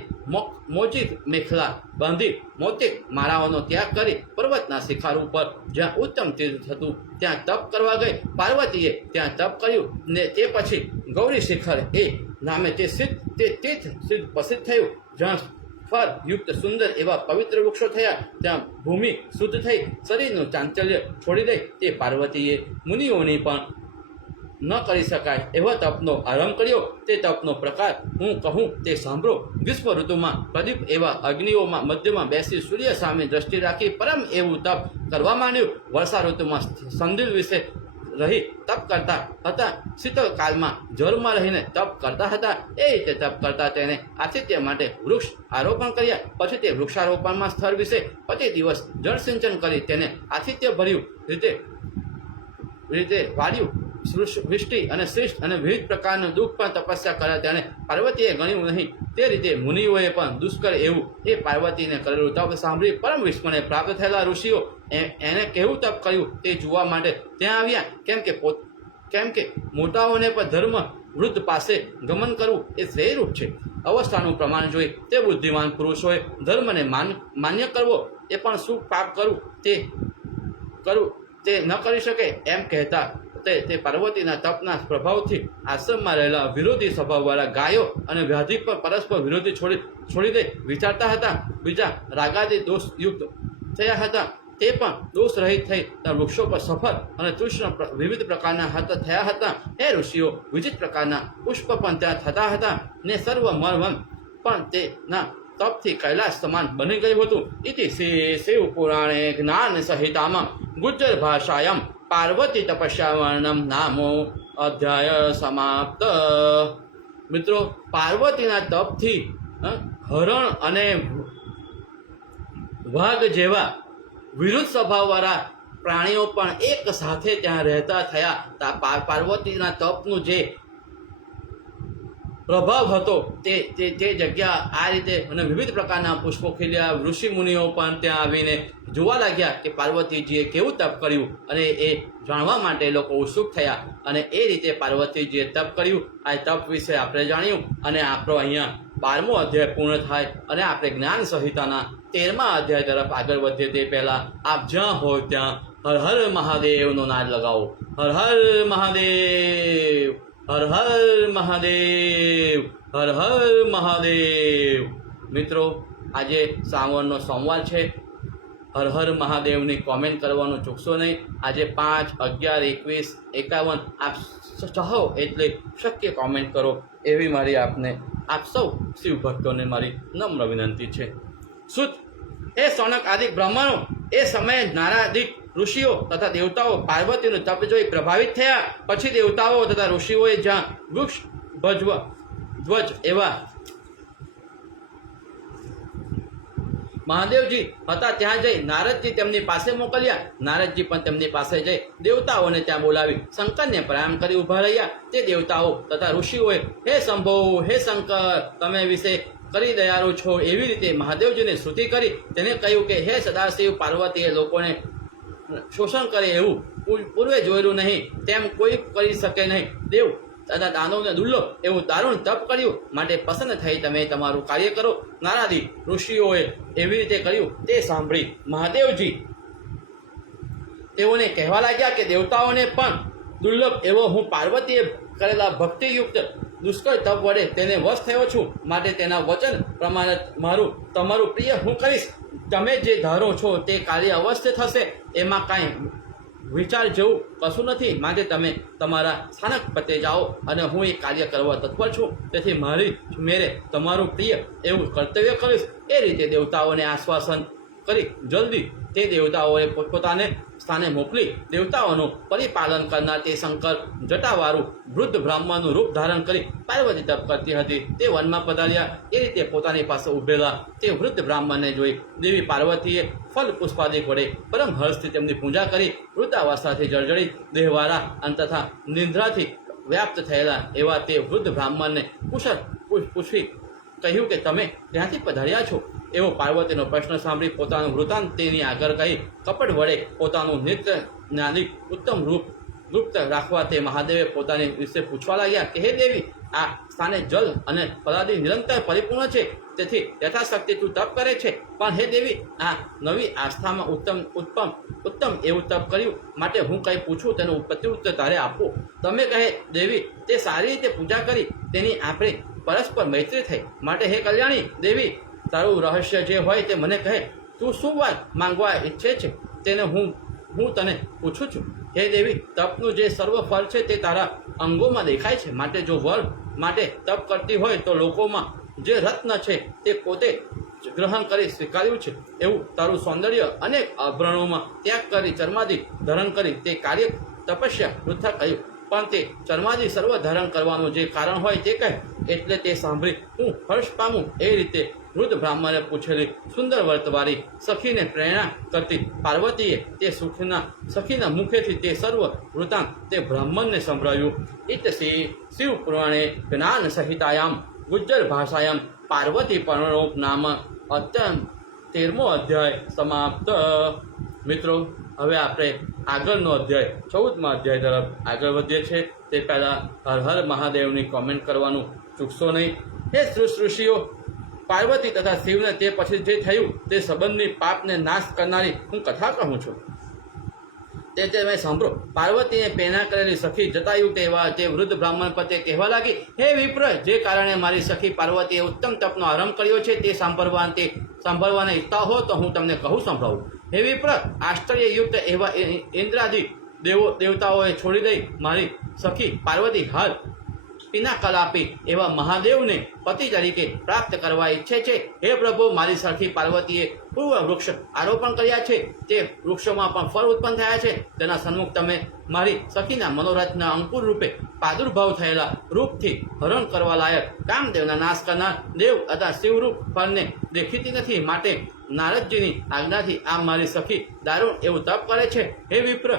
મોચી મેખલા બાંધી મોતી માળાઓનો ત્યાગ કરી પર્વતના શિખર ઉપર જ્યાં ઉત્તમ તીર્થ હતું ત્યાં તપ કરવા ગઈ. પાર્વતીએ ત્યાં તપ કર્યું ને તે પછી ગૌરી શિખર એ નામે તે તીર્થ પ્રસિદ્ધ થયું, જ્યાં ફળ યુક્ત સુંદર એવા પવિત્ર વૃક્ષો થયા. ત્યાં ભૂમિ શુદ્ધ થઈ શરીરનું ચાંચલ્ય છોડી દઈ તે પાર્વતીએ મુનિઓની પણ ન કરી શકાય એવા તપનો આરંભ કર્યો. તે તપનો પ્રકાર હું કહું તે સાંભળો. ગ્રીષ્મ ઋતુમાં પ્રદીપ એવા અગ્નિઓમાં મધ્યમાં બેસી સૂર્ય સામે દ્રષ્ટિ રાખી પરમ એવું તપ કરવા માંડ્યું. વર્ષા ઋતુમાં સંધિલ વિશે રહી તપ કરતા હતા. શીતળ કાળમાં જળમાં રહીને તપ કરતા હતા. એ રીતે તપ કરતા તેને આતિથ્ય માટે વૃક્ષ આરોપણ કર્યા. પછી તે વૃક્ષારોપણમાં સ્થળ વિશે પ્રતિ દિવસ જળ સિંચન કરી તેને આતિથ્ય ભર્યું રીતે વાળ્યું. વૃષ્ટિ અને શ્રેષ્ઠ અને વિવિધ પ્રકારનું દુઃખ પણ તપસ્યા કર્યા તેને પાર્વતીએ ગણ્યું નહીં. તે રીતે મુનિઓએ પણ દુષ્કર એવું એ પાર્વતીને કરેલું તપ સાંભળી પરમ વિસ્મયને પ્રાપ્ત થયેલા ઋષિઓ એને કેવું તપ કર્યું તે જોવા માટે ત્યાં આવ્યા. કેમ કે મોટાઓને પણ ધર્મ વૃદ્ધ પાસે ગમન કરવું એ શ્રેયરૂપ છે. અવસ્થાનું પ્રમાણ જોઈ તે બુદ્ધિમાન પુરુષોએ ધર્મને માન્ય કરવો એ પણ શું પાપ કરવું તે ન કરી શકે એમ કહેતા તે પાર્વતીના તપના પ્રભાવથી આશ્રમમાં રહેલા વિરોધી સ્વભાવવાળા ગાયો અને વ્યાધિ પર પરસ્પર વિરોધી છોડી દઈ વિચારતા હતા. બીજા રાગાદી દોષયુક્ત થયા હતા તે પણ દોષ રહિત થઈ વૃક્ષો પર સફળ અને તૃષ્ણ વિવિધ પ્રકારના થયા હતા. એ ઋષિઓ વિવિધ પ્રકારના પુષ્પ પણ ત્યાં થતા હતા ને સર્વ મન પણ તેના તપથી કૈલાસ સમાન બની ગયું હતું. ઇતિ શિવ પુરાણે જ્ઞાન સહિતામાં ગુજ્જર ભાષાયામ પાર્વતી તપસ્યા વર્ણમ નામો અધ્યાય સમાપ્ત. મિત્રો, પાર્વતીના તપથી હરણ અને વાઘ જેવા વિરુદ્ધ સ્વભાવવાળા પ્રાણીઓ પણ એક સાથે ત્યાં રહેતા થયા. પાર્વતીના તપનું જે પ્રભાવ હતો તે જગ્યા આ રીતે અને વિવિધ પ્રકારના પુષ્પો ખીલ્યા. ઋષિ મુનિઓ પણ ત્યાં આવીને જોવા લાગ્યા કે પાર્વતીજીએ કેવું તપ કર્યું અને એ જાણવા માટે લોકો ઉત્સુક થયા. અને એ રીતે પાર્વતીજીએ તપ કર્યું. આ તપ વિશે આપણે જાણ્યું અને આપણો અહીંયા 12મો અધ્યાય પૂર્ણ થાય અને આપણે જ્ઞાન સંહિતાના 13મા અધ્યાય તરફ આગળ વધીએ તે પહેલાં આપ જ્યાં હોય ત્યાં હર હર મહાદેવનો નાદ લગાવો. હર હર મહાદેવ, હર હર મહાદેવ, હર હર મહાદેવ. મિત્રો, આજે શ્રાવણનો સોમવાર છે. હર હર મહાદેવની કોમેન્ટ કરવાનું ચૂકશો નહીં. આજે 5, 11, 21, 51 આપ ચાહો એટલે શક્ય કોમેન્ટ કરો એવી મારી આપને આપ સૌ શિવ ભક્તોને મારી નમ્ર વિનંતી છે. સુત એ સૌનક આદિ બ્રાહ્મણો એ સમયે નારાદિક ઋષિઓ તથા દેવતાઓ પાર્વતીનું તપ જોઈ પ્રભાવિત થયા. પછી દેવતાઓ તથા ઋષિઓએ જ્યાં વૃક્ષ ધ્વજ એવા મહાદેવજી હતા ત્યાં જઈ નારદજી તેમની પાસે મોકલ્યા. નારદજી પણ તેમની પાસે જઈ દેવતાઓને ત્યાં બોલાવી શંકરને પ્રણામ કરી ઊભા રહ્યા. તે દેવતાઓ તથા ઋષિઓએ હે શંભો, હે શંકર, તમે વિશે કરી દયાળુ છો એવી રીતે મહાદેવજીને સ્તુતિ કરી. તેને કહ્યું કે હે સદાશિવ, પાર્વતીએ લોકોને શોષણ કરે એવું પૂર્વે જોયેલું નહીં, તેમ કોઈ કરી શકે નહીં. દેવ તથા દાનવને દુર્લભ એવું દારૂણ તપ કર્યું, માટે પસંદ થઈ તમે તમારું કાર્ય કરો. નારાદી ઋષિઓએ એવી રીતે કર્યું તે સાંભળી મહાદેવજી તેઓને કહેવા લાગ્યા કે દેવતાઓને પણ દુર્લભ એવો હું પાર્વતીએ કરેલા ભક્તિયુક્ત દુષ્કર તપ વડે તેને વશ થયો છું, માટે તેના વચન પ્રમાણે તમારું પ્રિય હું કરીશ. તમે જે ધારો છો તે કાર્ય અવશ્ય થશે, એમાં કાંઈ વિચાર જેવું કશું નથી. માટે તમે તમારા સ્થાનક પતે જાઓ અને હું એ કાર્ય કરવા તત્પર છું. તેથી મારી મેરે તમારું પ્રિય એવું કર્તવ્ય કરીશ. એ રીતે દેવતાઓને આશ્વાસન કરી જલ્દી તે દેવતાઓએ પોતપોતાને સ્થાને મોકલી. દેવતાઓનું પરિપાલન કરનાર તે શંકર જટાવાળું વૃદ્ધ બ્રાહ્મણનું રૂપ ધારણ કરી પાર્વતી તપ કરતી હતી તે વનમાં પધાર્યા. એ રીતે પોતાની પાસે ઊભેલા તે વૃદ્ધ બ્રાહ્મણને જોઈ દેવી પાર્વતીએ ફલ પુષ્પાદિક વડે પરમ હર્ષથી તેમની પૂજા કરી. વૃદ્ધાવસ્થાથી જર્જરિત દેહવાળા અને તથા નિંદ્રાથી વ્યાપ્ત થયેલા એવા તે વૃદ્ધ બ્રાહ્મણને કુશળ પૂછવી કહ્યું કે તમે ક્યાંથી પધાર્યા છો? એવો પાર્વતીનો પ્રશ્ન સાંભળી પોતાનું વૃત્તાંત તેની આગળ કહી કપટ વડે પોતાનું નિત્ય જ્ઞાનિક ઉત્તમ રૂપ ગુપ્ત રાખવા તે મહાદેવે પોતાની વિશે પૂછવા લાગ્યા કે હે દેવી, આ સ્થાને જલ અને પદાર્થ નિરંતર પરિપૂર્ણ છે, તેથી યથાશક્તિ તું તપ કરે છે. પણ હે દેવી, આ નવી આસ્થામાં ઉત્તમ એવું તપ કર્યું, માટે હું કંઈ પૂછું તેનું પ્રત્યુત્તર તારે આપો. તમે કહે દેવી, તે સારી રીતે પૂજા કરી તેની આપણે પરસ્પર મૈત્રી થઈ, માટે હે કલ્યાણી દેવી, તારું રહસ્ય જે હોય તે મને કહે. તું શું વાત માંગવા ઈચ્છે છે તેને હું તને પૂછું છું. હે દેવી, તપનું જે સર્વ ફળ છે તે તારા અંગોમાં દેખાય છે, માટે જો વર માટે તપ કરતી હોય તો લોકોમાં જે રત્ન છે તે પોતે ગ્રહણ કરી સ્વીકાર્યું છે એવું તારું સૌંદર્ય અનેક આભરણોમાં ત્યાગ કરી ચર્માદિ ધારણ કરી તે કાર્ય તપસ્યા વૃથા કહ્યું. પણ તે ચર્માદિ સર્વ ધારણ કરવાનું જે કારણ હોય તે કહે. એટલે તે સાંભળી હું હર્ષ પામું. એ રીતે વૃદ્ધ બ્રાહ્મણે પૂછેલી સુંદર વર્તવાળી સખીને પ્રેરણા કરતી પાર્વતીએ તે સખીના મુખેથી તે સર્વ વૃત્તાંત તે બ્રાહ્મણને સંભળાવ્યું. ઇતશ્રી શિવ પુરાણે જ્ઞાન સહિતાયામ ગુજ્જર ભાષાયામ પાર્વતી પરણોપ નામ અત્યંત 13મો અધ્યાય સમાપ્ત. મિત્રો, હવે આપણે આગળનો અધ્યાય 14મા અધ્યાય તરફ આગળ વધીએ છીએ. તે પહેલાં હર હર મહાદેવની કોમેન્ટ કરવાનું ચૂકશો નહીં. હે ઋષિઓ, પાર્વતી તથા શિવને તે પછી જે થયું તે સંબંધની પાપને નાશ કરનારી હું કથા કહું છું. તે મેં સાંભળો. પાર્વતીને પેના કરેલી સખી જટાયુ તેવા તે વૃદ્ધ બ્રાહ્મણ પતે કહેવા લાગી, હે વિપ્ર, જે કારણે મારી સખી પાર્વતીએ ઉત્તમ તપનો આરંભ કર્યો છે તે સાંભળવાને ઈચ્છતા હો તો હું તમને કહું સંભળાવું. હે વિપ્ર, આશ્ચર્યયુક્ત એવા ઇન્દ્રાદિ દેવતાઓએ છોડી દઈ મારી સખી પાર્વતી હાલ પિનાકલાપી એવા મહાદેવને પતિ તરીકે પ્રાપ્ત કરવા ઈચ્છે છે. હે પ્રભુ, મારી સખી પાર્વતીએ પૂર્વ વૃક્ષ આરોપણ કર્યા છે, તે વૃક્ષોમાં પણ ફળ ઉત્પન્ન થયા છે. તેના સન્મુખ તમે મારી સખીના મનોરથના અંકુર રૂપે પ્રાદુર્ભાવ થયેલા રૂપથી હરણ કરવા લાયક કામદેવના નાશ કરનાર દેવ તથા શિવરૂપ ફળને દેખીતી નથી, માટે નારદજીની આજ્ઞાથી આ મારી સખી દારૂણ એવું તપ કરે છે. હે વિપ્ર,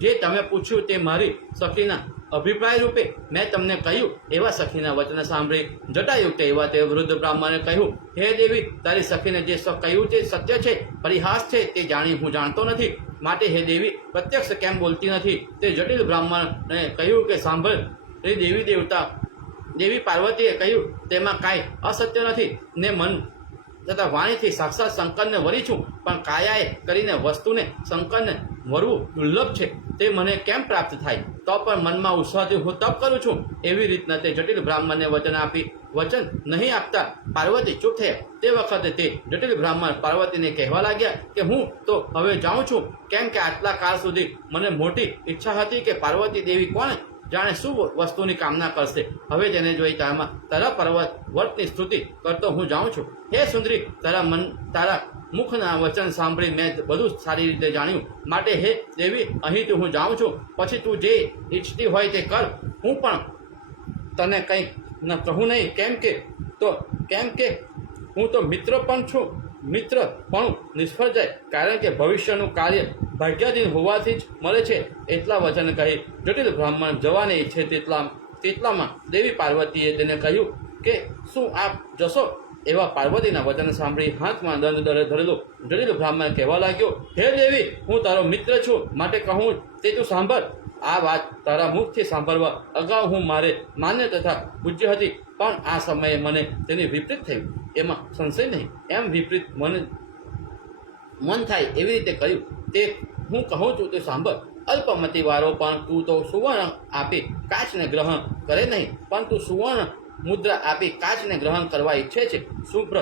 જે તમે પૂછ્યું તે મારી સખીના અભિપ્રાય રૂપે મેં તમને કહ્યું. એવા સખીના વચન સાંભળી જટાયુક્ત એવા તે વૃદ્ધ બ્રાહ્મણે કહ્યું, હે દેવી, તારી સખીને જે કહ્યું તે સત્ય છે, પરિહાસ છે તે જાણી હું જાણતો નથી. માટે હે દેવી, પ્રત્યક્ષ કેમ બોલતી નથી? તે જટિલ બ્રાહ્મણે કહ્યું કે સાંભળ, એ દેવી પાર્વતીએ કહ્યું તેમાં કાંઈ અસત્ય નથી. ને મન તથા વાણીથી સાક્ષાત શંકરને વરી છું, પણ કાયાએ કરીને વસ્તુને શંકરને વરવું દુર્લભ છે તે મને કેમ પ્રાપ્ત થાય? તો પણ મનમાં ઉત્સાહથી હું તપ કરું છું. એવી રીતના તે જટિલ બ્રાહ્મણને વચન નહીં આપતા પાર્વતી ચૂપ થયા. તે વખતે તે જટિલ બ્રાહ્મણ પાર્વતીને કહેવા લાગ્યા કે હું તો હવે જાઉં છું, કેમ કે આટલા કાળ સુધી મને મોટી ઈચ્છા હતી કે પાર્વતી દેવી કોણ જાણે શું વસ્તુની કામના કરશે. હવે તેને જોઈ તારા પર્વત વર્તની સ્તુતિ કરતો હું જાઉં છું. હે સુંદરી, તારા મુખના વચન સાંભળી મેં બધું સારી રીતે જાણ્યું. માટે હે દેવી, અહીંથી હું જાઉં છું. પછી તું જે ઈચ્છતી હોય તે કર. હું પણ તને કંઈ ન કહું નહીં, કેમ કે હું તો મિત્ર પણ છું. મિત્ર પણ નિષ્ફળ જાય, કારણ કે ભવિષ્યનું કાર્ય ભાગ્યાધીન હોવાથી જ મળે છે. એટલા વચન કહી જટિલ બ્રાહ્મણ જવાને ઈચ્છે તેટલામાં દેવી પાર્વતીએ તેને કહ્યું કે શું આપ જશો? એવા પાર્વતીના વચન સાંભળી હાથમાં દંડ ધરેલો જટિલ બ્રાહ્મણ કહેવા લાગ્યો, હે દેવી, હું તારો મિત્ર છું, માટે કહું તે તું સાંભળ. આ વાત તારા મુખથી સાંભળવા અગાઉ હું મારે માન્ય તથા પૂજ્ય હતી, પણ આ સમયે મને તેની વિપરીત થયું. એમાં સંશય નહીં. એમ વિપરીત મન થાય એવી રીતે કહ્યું. તે હું કહું છું તે સાંભળ. અલ્પમતી વાળો પણ તું તો સુવર્ણ આપી કાચને ગ્રહણ કરે નહીં, પણ તું સુવર્ણ મુદ્રા આપી કાચને ગ્રહણ કરવા ઈચ્છે છે. શુભ્ર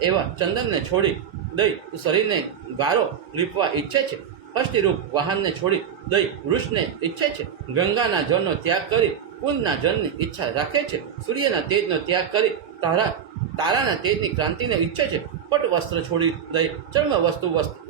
એવા ચંદનને છોડી દઈ શરીરને ગારો લીપવા ઈચ્છે છે. અષ્ટિરૂપ વાહનને છોડી દઈ વૃક્ષને ઈચ્છે છે. ગંગાના જળનો ત્યાગ કરી કુંજના જળની ઈચ્છા રાખે છે. સૂર્યના તેજનો ત્યાગ કરી તારાના તેજની ક્રાંતિને ઈચ્છે છે. પટ વસ્ત્ર છોડી દઈ ચર્મ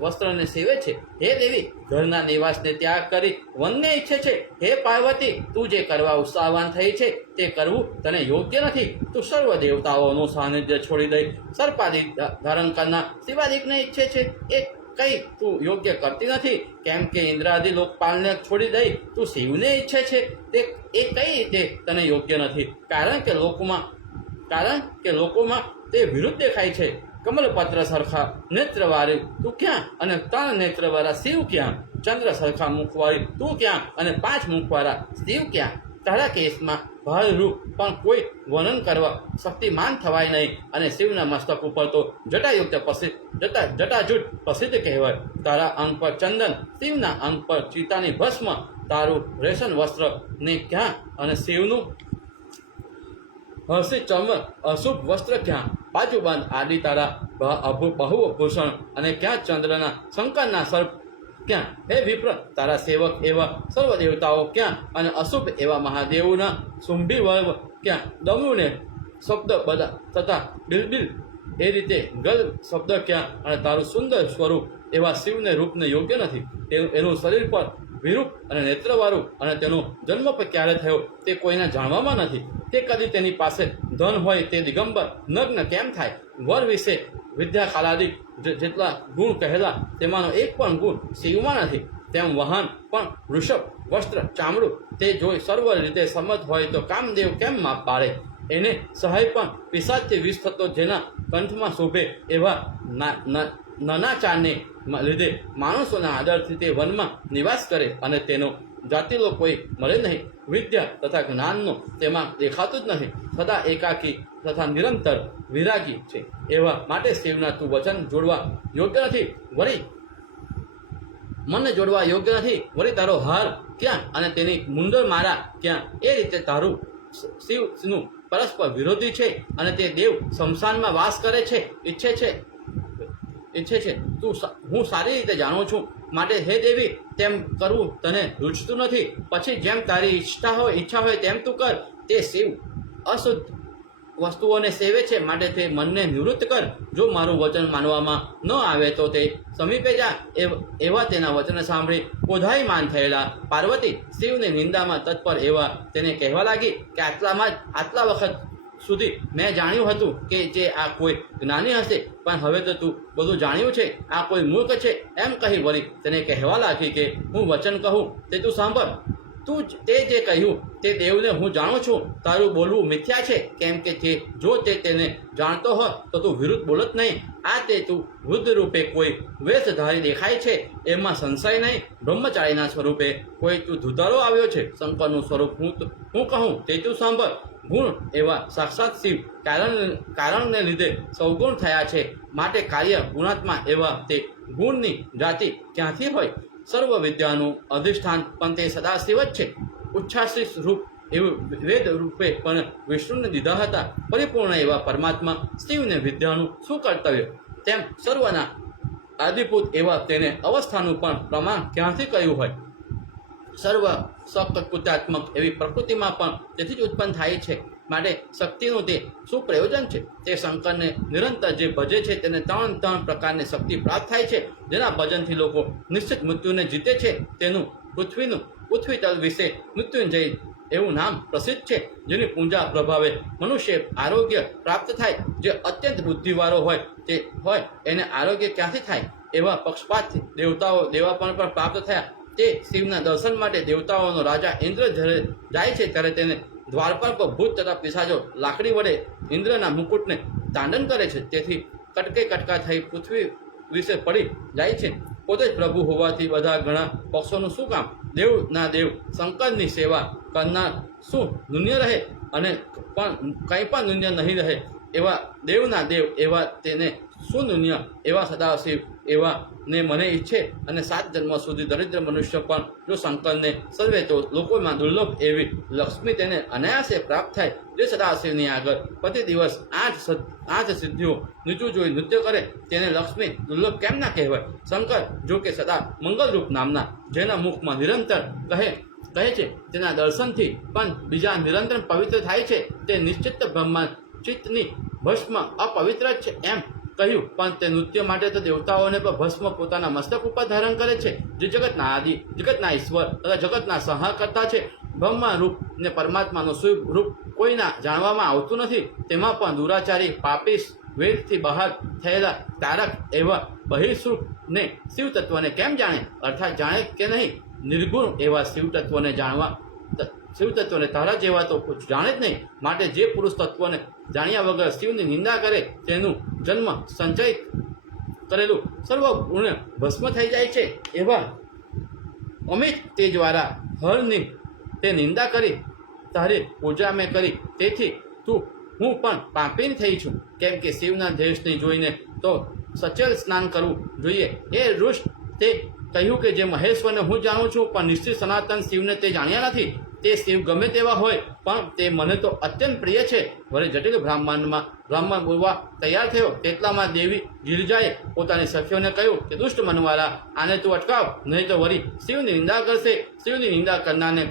વસ્ત્રને સેવે છે. હે દેવી, ઘરના નિવાસને ત્યાગ કરી વનને ઈચ્છે છે. હે પાર્વતી, તું જે કરવા ઉત્સાહવાન થઈ છે તે કરવું તને યોગ્ય નથી. તું સર્વ દેવતાઓનું સાનિધ્ય છોડી દઈ સર્પાદિક ધારણ કરનાર શિવાદિકને ઈચ્છે છે. એ કઈ તું યોગ્ય કરતી નથી, કેમ કે ઇન્દ્રાદિ લોકપાલને છોડી દઈ તું શિવને ઈચ્છે છે. તે એ કઈ રીતે તને યોગ્ય નથી, કારણ કે લોકોમાં તે વિરુદ્ધ દેખાય છે. કમલપત્ર સરખા નેત્રવાળી તું ક્યાં, અને 3 નેત્રવાળા શિવ ક્યાં? ચંદ્ર સરખા મુખવાળી તું ક્યાં, અને 5 મુખવાળા શિવ ક્યાં? તારા કેસમાં ભાળરૂપ પણ કોઈ વર્ણન કરવા શક્તિમાન થવાય નહીં, અને શિવના મસ્તક ઉપર તો જટાજૂટ પ્રસિદ્ધ કહેવાય. તારા અંગ પર ચંદન, શિવના અંગ પર ચિતાની ભસ્મ, તારું રેશમ વસ્ત્ર ને ક્યાં, અને શિવનું હર્ષિત ચર્મ અશુભ વસ્ત્ર ક્યાં? બાજુબંધ આદિ તારા બહુભૂષણ, અને ક્યાં ચંદ્રના શંકરના સર્પ ક્યાં? હે વિપ્ર, તારા સેવક એવા સર્વ દેવતાઓ ક્યાં, અને અશુભ એવા મહાદેવના શુંભી વર્ગ ક્યાં? દમુને શબ્દ બધા તથા બિલબિલ એ રીતે ગલ શબ્દ ક્યાં? અને તારું સુંદર સ્વરૂપ એવા શિવને રૂપને યોગ્ય નથી. એનું શરીર પર વિરૂપ અને નેત્રવાળું, અને તેનો જન્મ પર ક્યારે થયો તે કોઈને જાણવામાં નથી. તે કદી તેની પાસે ધન હોય તે દિગંબર નગ્ન કેમ થાય? વર વિશે વિદ્યા કાલાદિક જેટલા ગુણ કહેલા તેમાંનો એક પણ ગુણ શિવમાં નથી. તેમ વાહન પણ વૃષભ, વસ્ત્ર, ચામડું તે જોઈ સર્વ રીતે સમત હોય તો કામદેવ કેમ માપ પાડે? એને સહાય પણ પિશાચથી વિષ થતો જેના કંઠમાં શોભે એવા નાનાચારને લીધે માણસોના આદરથી તે વનમાં નિવાસ કરે, અને તેનો જાતિલો કોઈ મળે નહીં. વિદ્યા તથા જ્ઞાનનો તેમાં દેખાતું જ નહીં. સદા એકાકી તથા નિરંતર વિરાગી છે. એવા માટે શિવના તું વચન જોડવા યોગ્ય નથી, વળી મનને જોડવા યોગ્ય નથી. વળી તારો હાર ક્યાં, અને તેની મુંડળ મારા ક્યાં? એ રીતે તારું શિવનું પરસ્પર વિરોધી છે, અને તે દેવ શમશાનમાં વાસ કરે છે ઈચ્છે છે. હું સારી રીતે જાણું છું. માટે હે દેવી, તેમ કરવું તને રૂચતું નથી. પછી જેમ તારી ઈચ્છા હોય તેમ તું કર. તે શિવ અશુદ્ધ વસ્તુઓને સેવે છે, માટે તે મનને નિવૃત્ત કર. જો મારું વચન માનવામાં ન આવે તો તે સમીપે જા. એવા તેના વચન સાંભળી ક્રોધાયમાન થયેલા પાર્વતી શિવની નિંદામાં તત્પર એવા તેને કહેવા લાગી કે આટલા વખત સુધી મેં જાણ્યું હતું કે જે આ કોઈ જ્ઞાની હશે, પણ હવે તો તું બધું જાણ્યું છે, આ કોઈ મૂર્ખ છે. એમ કહી વળી તેને કહેવા લાગી કે હું વચન કહું તે તું સાંભળ. તું તે જે કહ્યું તે દેવને હું જાણું છું. તારું બોલવું મિથ્યા છે, કેમ કે જો તે તેને જાણતો હોત તો તું વિરુદ્ધ બોલત નહીં. આ તે તું વૃદ્ધ રૂપે કોઈ વેશધારી દેખાય છે, એમાં સંશય નહીં. બ્રહ્મચારીના સ્વરૂપે કોઈ તું ધુતારો આવ્યો છે. શંકરનું સ્વરૂપ હું કહું તે તું સાંભળ. ગુણ એવા સાક્ષાત શિવ કારણને લીધે સૌગુણ થયા છે, માટે કાર્ય ગુણાત્મા એવા તે ગુણની જાતિ ક્યાંથી હોય? સર્વ વિદ્યાનું અધિષ્ઠાન પણ તે સદાશિવ જ છે. ઉચ્છ્વાસિત રૂપ એવું વેદ રૂપે પણ વિષ્ણુને દીધા હતા. પરિપૂર્ણ એવા પરમાત્મા શિવને વિદ્યાનું શું કર્તવ્ય, તેમ સર્વના આદિભૂત એવા તેને અવસ્થાનું પણ પ્રમાણ ક્યાંથી કહ્યું હોય. સર્વ સકૃત્યાત્મક એવી પ્રકૃતિમાં પણ તેથી જ ઉત્પન્ન થાય છે. માટે શક્તિનું તે શું પ્રયોજન છે? તે શંકરને નિરંતર જે ભજે છે તેને ત્રણ પ્રકારની શક્તિ પ્રાપ્ત થાય છે. જેના ભજનથી લોકો નિશ્ચિત મૃત્યુને જીતે છે. તેનું પૃથ્વી તલ વિશે મૃત્યુંજય એવું નામ પ્રસિદ્ધ છે. જેની પૂજા પ્રભાવે મનુષ્ય આરોગ્ય પ્રાપ્ત થાય. જે અત્યંત બુદ્ધિવાળો હોય એને આરોગ્ય ક્યાંથી થાય? એવા પક્ષપાતથી દેવાપણ પણ પ્રાપ્ત થયા. તે શિવના દર્શન માટે દેવતાઓનો રાજા ઇન્દ્ર જ્યારે જાય છે ત્યારે તેને દ્વારપાલ પર ભૂત તથા પિશાચો લાકડી વડે ઇન્દ્રના મુકુટને તાંડન કરે છે. તેથી કટકા થઈ પૃથ્વી વિશે પડી જાય છે. પોતે જ પ્રભુ હોવાથી બધા ઘણા પક્ષોનું શું કામ? દેવના દેવ શંકરની સેવા કરનાર શું નુન્ય રહે? અને પણ કંઈ પણ નુન્ય નહીં રહે એવા દેવના દેવ એવા તેને શું નુન્ય? એવા સદાશિવ એવા ને મને ઈચ્છે અને 7 જન્મ સુધી દરિદ્ર મનુષ્ય પણ જો શંકરને સર્વે તો લોકોમાં દુર્લભ એવી લક્ષ્મી તેને અનાયાસે પ્રાપ્ત થાય. જે સદાશિવની આગળ પ્રતિ દિવસ 8 સિદ્ધિઓ નીચું જોઈ નૃત્ય કરે તેને લક્ષ્મી દુર્લભ કેમ ના કહેવાય? શંકર જો કે સદા મંગલરૂપ નામના જેના મુખમાં નિરંતર કહે છે તેના દર્શનથી પણ બીજા નિરંતર પવિત્ર થાય છે. તે નિશ્ચિત બ્રહ્મા ચિત્તની ભસ્મ અપવિત્ર જ છે એમ કહ્યું. પણ તે નૃત્ય માટે તો દેવતાઓને પણ ભસ્મ પોતાના મસ્તક ઉપર ધારણ કરે છે. જે જગતના આદિ, જગતના ઈશ્વર તથા જગતના સંહાર કરતા છે. બ્રહ્મા રૂપ ને પરમાત્માનું શુભ રૂપ કોઈના જાણવામાં આવતું નથી. તેમાં પણ દુરાચારી પાપી વેદથી બહાર થયેલા તારક એવા બહિર્સુખને શિવ તત્વને કેમ જાણે? અર્થાત જાણે કે નહીં? નિર્ગુણ એવા શિવ તત્વને તારા જેવા તો જાણે જ નહીં. માટે જે પુરુષ તત્વને જાણ્યા વગર શિવની નિંદા કરે તેનું જન્મ સંચય કરેલું સર્વ ગુણ ભસ્મ થઈ જાય છે. એવા અમિત તેજવાળા હરની તે નિંદા કરી તારી પૂજા મેં કરી. તેથી હું પણ પાપી થઈ છું. કેમ કે શિવના દેશને જોઈને તો સચેલ સ્નાન કરવું જોઈએ. એ ઋષ તે કહ્યું કે જે મહેશ્વરને હું જાણું છું પણ નિશ્ચિત સનાતન શિવને તે જાણ્યા નથી. તે શિવ ગમે તેવા હોય પણ તે મને તો અત્યંત પ્રિય છે. વળી જટિલ બ્રાહ્મણ બોલવા તૈયાર થયો તેટલામાં દેવી ગિરિજાએ પોતાની સખીઓને કહ્યું કે દુષ્ટ મનવાળા આને તું અટકાવ, નહીં તો વળી શિવની નિંદા કરશે. શિવની નિંદા કરનારને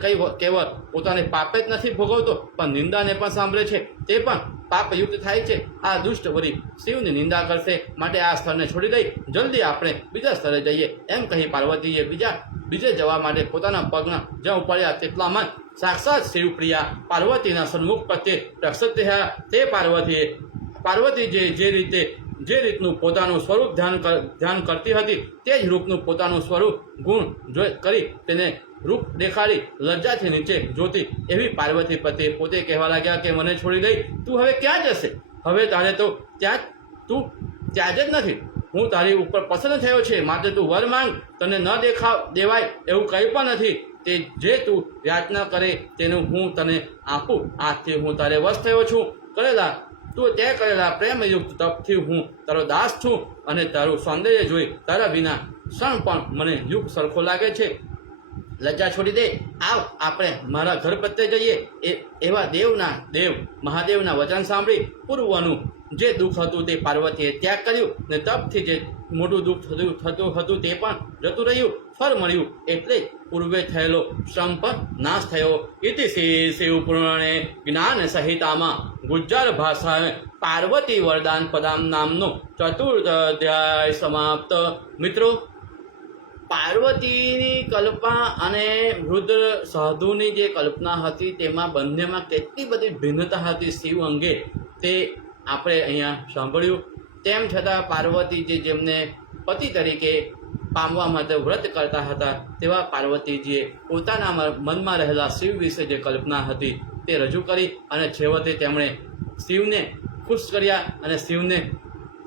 કેવળ પોતાને પાપે જ નથી ભોગવતો પણ નિંદાને પણ સાંભળે છે. તે પણ પાપયુક્ત થાય છે. આ દુષ્ટ વળી શિવની નિંદા કરશે. માટે આ સ્થળને છોડી દઈ જલ્દી આપણે બીજા સ્થળે જઈએ. એમ કહી પાર્વતીએ બીજે જવા માટે પોતાના પગના જ્યાં ઉપાડ્યા તેટલામાં સાક્ષાત શિવપ્રિયા પાર્વતીના સન્મુખ પ્રત્યે પ્રક્ષિપ્ત થયા. તે પાર્વતી જે રીતનું પોતાનું સ્વરૂપ ધ્યાન કરતી હતી તે જ રૂપનું પોતાનું સ્વરૂપ ગુણ કરી તેને રૂપ દેખાડી લજ્જાથી નીચે જોતી એવી પાર્વતી પ્રત્યે પોતે કહેવા લાગ્યા કે મને છોડી દઈ તું હવે ક્યાં જશે? હવે તારે તો તું ત્યાં જ નથી. હું તારી ઉપર પસંદ થયો છે. માટે તું વર માંગ, તને ન દેવાય એવું કંઈ પણ નથી. તે જે તું યાચના કરે તેનું હું તને આપું. આજથી હું તારે વશ થયો છું. કરેલા પ્રેમયુક્ત તપથી હું તારો દાસ છું. અને તારું સૌંદર્ય જોઈ તારા વિના ક્ષણ પણ મને યુગ સરખો લાગે છે. લજ્જા છોડી દે, આવ આપણે મારા ઘર પ્રત્યે જઈએ. એવા દેવ મહાદેવના વચન સાંભળી પૂર્વનું જે દુઃખ હતું તે પાર્વતીએ ત્યાગ કર્યું ને તપથી જે મોટું દુઃખ થતું હતું તે પણ જતું રહ્યું. ફળ મળ્યું એટલે પૂર્વે થયેલો શ્રમ પર નાશ થયો. ઇતિ શિવ પુરાણે જ્ઞાન સહિતામાં ગુજ્જર ભાષા પાર્વતી વરદાન પદામ નામનો 4th અધ્યાય સમાપ્ત. મિત્રો, પાર્વતીની કલ્પના અને રુદ્ર સાધુની જે કલ્પના હતી તેમાં બંનેમાં કેટલી બધી ભિન્નતા હતી શિવ અંગે તે આપણે અહીંયા સાંભળ્યું. તેમ છતાં પાર્વતીજી જેમને પતિ તરીકે પામવા માટે વ્રત કરતા હતા તેવા પાર્વતીજીએ પોતાના મનમાં રહેલા શિવ વિશે જે કલ્પના હતી તે રજૂ કરી અને છેવટે તેમણે શિવને ખુશ કર્યા અને શિવને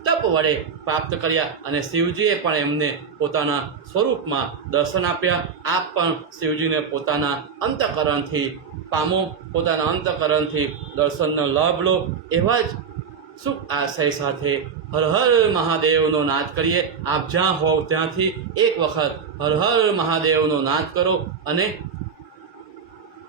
તપ વડે પ્રાપ્ત કર્યા. અને શિવજીએ પણ એમને પોતાના સ્વરૂપમાં દર્શન આપ્યા. આપ પણ શિવજીને પોતાના અંતઃકરણથી પામો, પોતાના અંતઃકરણથી દર્શનનો લાભ લો. એવા જ શુભ આશય સાથે હર હર મહાદેવનો નાદ કરીએ. આપ જ્યાં હોવ ત્યાંથી એક વખત હર હર મહાદેવનો નાદ કરો અને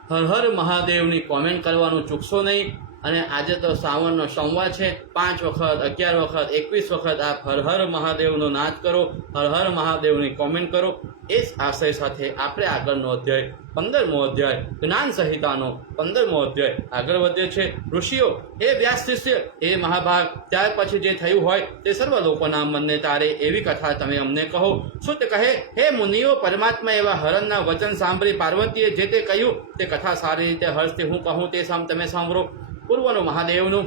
હર હર મહાદેવની કોમેન્ટ કરવાનું ચૂકશો નહીં. અને આજે તો શ્રાવણનો સોમવાર છે. 5 વખત, 11 વખત, 21 વખત આપ હર હર મહાદેવનો નાદ કરો, હર હર મહાદેવની કોમેન્ટ કરો. એ જ આશય સાથે આપણે આગળનો અધ્યાય 15મો અધ્યાય જ્ઞાન સંહિતાનો 15મો અધ્યાય આગળ વધે છે. ઋષિઓ, એ વ્યાસ શિષ્ય, એ મહાભાગ, ત્યાર પછી જે થયું હોય તે સર્વ લોકોના મનને તારે એવી કથા તમે અમને કહો. સુત કહે, હે મુનિઓ, પરમાત્મા એવા હરણના વચન સાંભળી પાર્વતીએ જે તે કહ્યું તે કથા સારી રીતે હર્ષથી હું કહું તે તમે સાંભળો. પૂર્વનું મહાદેવનું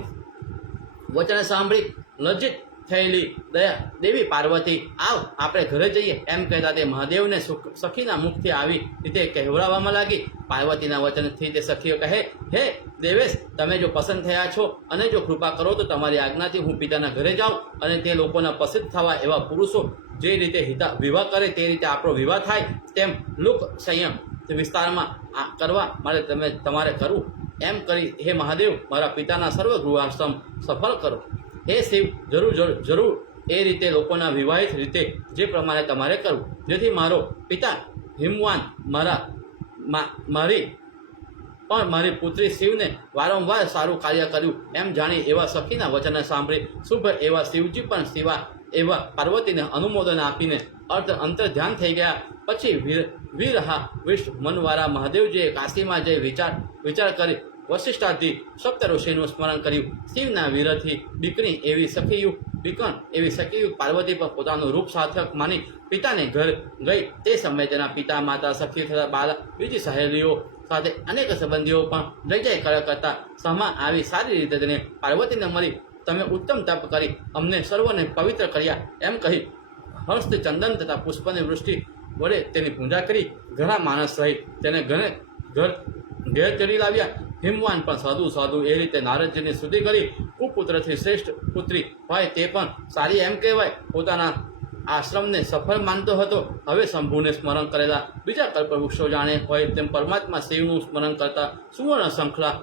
વચન સાંભળી લજ્જિત થયેલી દયા દેવી પાર્વતી, આવ આપણે ઘરે જઈએ એમ કહેતા તે મહાદેવને સખીના મુખથી આવી રીતે કહેવડાવવામાં લાગી. પાર્વતીના વચનથી તે સખીઓ કહે, હે દેવેશ, તમે જો પસંદ થયા છો અને જો કૃપા કરો તો તમારી આજ્ઞાથી હું પિતાના ઘરે જાઉં અને તે લોકોના પસંદ થવા એવા પુરુષો જે રીતે વિવાહ કરે તે રીતે આપણો વિવાહ થાય તેમ લોક સંયમ વિસ્તારમાં કરવા માટે તમારે કરવું. એમ કરી હે મહાદેવ, મારા પિતાના સર્વ ગૃહાશ્રમ સફળ કરો. હે શિવ, જરૂર એ રીતે લોકોના વિવાહિત રીતે જે પ્રમાણે તમારે કરવું, જેથી મારો પિતા હિમવાન મારી પુત્રી શિવને વારંવાર સારું કાર્ય કર્યું એમ જાણી એવા સખીના વચન સાંભળી શુભ એવા શિવજી પણ શિવા એવા પાર્વતીને અનુમોદન આપીને અંતર ધ્યાન થઈ ગયા. પછી વીરહા વિષ્ણુ મનવાળા મહાદેવજીએ કાશીમાં જઈ વિચાર કરી વશિષ્ઠાથી સપ્ત ઋષિનું સ્મરણ કર્યું. શિવના વીરથી બીકણ એવી સખીયું પાર્વતી પર પોતાનું રૂપ સાર્થક માની પિતાને ઘર ગઈ. તે સમયે તેના પિતા, માતા, સખી તથા બાળક, બીજી સહેલીઓ સાથે અનેક સંબંધીઓ પણ જય જય કરતા સમા આવી સારી રીતે તેને પાર્વતીને મળી. તમે ઉત્તમ તપ કરી અમને સર્વને પવિત્ર કર્યા એમ કહી હસ્ત ચંદન તથા પુષ્પની વૃષ્ટિ વડે તેની પૂજા કરી. ઘણા માણસ સહિત તેને ઘેર ચડી લાવ્યા. હિમવાન પણ સાધુ એ રીતે નારદજીની સ્તુતિ કરી. કુપુત્રથી શ્રેષ્ઠ પુત્રી હોય તે પણ સારી એમ કહેવાય. પોતાના આશ્રમને સફળ માનતો હતો. હવે શંભુને સ્મરણ કરેલા બીજા કલ્પવૃક્ષો જાણે હોય તેમ પરમાત્મા શિવનું સ્મરણ કરતા સુવર્ણ શંખલા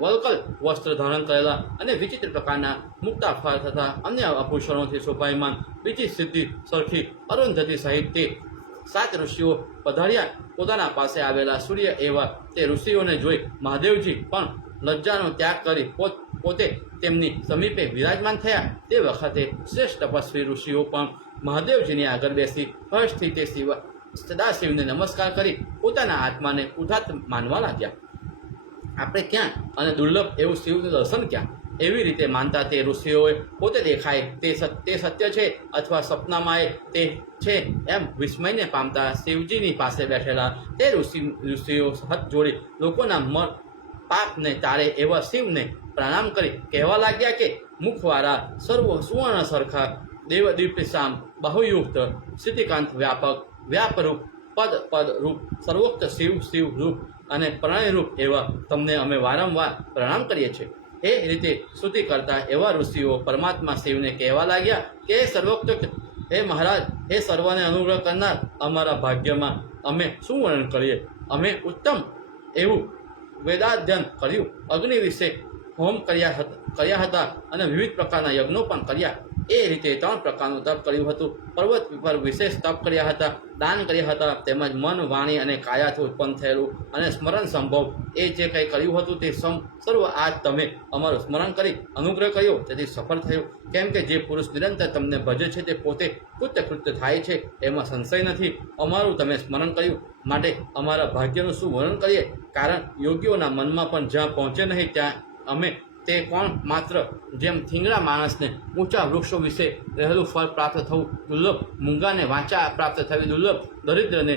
વલ્કલ વસ્ત્ર ધારણ કરેલા અને વિચિત્ર પ્રકારના મુક્તાફાર તથા અન્ય આભૂષણોથી શોભાયમાન બીજી સિદ્ધિ સરખી અરુંધતી સહિત તે 7 ઋષિઓ પધાર્યા. પોતાના પાસે આવેલા સૂર્ય એવા તે ઋષિઓને જોઈ મહાદેવજી પણ લજ્જાનો ત્યાગ કરી પોતે તેમની સમીપે વિરાજમાન થયા. તે વખતે શ્રેષ્ઠ તપસ્વી ઋષિઓ પણ મહાદેવજીની આગળ બેસી હર્ષથી તે સદાશિવને નમસ્કાર કરી પોતાના આત્માને ઉદાત્ત માનવા લાગ્યા. આપણે ક્યાં અને દુર્લભ એવું શિવનું દર્શન ક્યાં એવી રીતે માનતા તે ઋષિઓએ પોતે દેખાય તે સત્ય છે અથવા સપનામાં તે છે એમ વિસ્મયને પામતા શિવજીની પાસે બેઠેલા તે ઋષિઓ હાથ જોડી લોકોના પાપને તારે એવા શિવને પ્રણામ કરી કહેવા લાગ્યા કે મુખવાળા સર્વ સુવર્ણ સરખા દેવદીપ્યશામ બહુયુક્ત સ્થિતિકાંત વ્યાપરૂપ પદ રૂપ સર્વોક્ત શિવ રૂપ અને પ્રણય રૂપ એવા તમને અમે વારંવાર પ્રણામ કરીએ છીએ. એ રીતે સ્તુતિ કરતા એવા ઋષિઓ પરમાત્મા શિવને કહેવા લાગ્યા કે સર્વોક્ત, હે મહારાજ, હે સર્વને અનુગ્રહ કરનાર, અમારા ભાગ્યમાં અમે શું વર્ણન કરીએ. અમે ઉત્તમ એવું વેદાધ્યન કર્યું, અગ્નિ વિશે હોમ કર્યા હતા અને વિવિધ પ્રકારના યજ્ઞો પણ કર્યા. એ રીતે 3 પ્રકારનું તપ કર્યું હતું. પર્વત પર વિશેષ તપ કર્યા હતા, દાન કર્યા હતા, તેમજ મન, વાણી અને કાયાથી ઉત્પન્ન થયેલું અને સ્મરણ સંભવ એ જે કંઈ કર્યું હતું તે સર્વ આજ તમે અમારું સ્મરણ કરી અનુગ્રહ કર્યો તેથી સફળ થયું. કેમ કે જે પુરુષ નિરંતર તમને ભજે છે તે પોતે કૃત્ય થાય છે એમાં સંશય નથી. અમારું તમે સ્મરણ કર્યું માટે અમારા ભાગ્યનું શું વર્ણન કરીએ. કારણ યોગીઓના મનમાં પણ જ્યાં પહોંચે નહીં ત્યાં અમે તે કોણ માત્ર જેમ થીંગડા માણસને ઊંચા વૃક્ષો વિશે રહેલું ફળ પ્રાપ્ત થવું દુર્લભ, મૂંગાને વાંચા પ્રાપ્ત થવી દુર્લભ, દરિદ્રને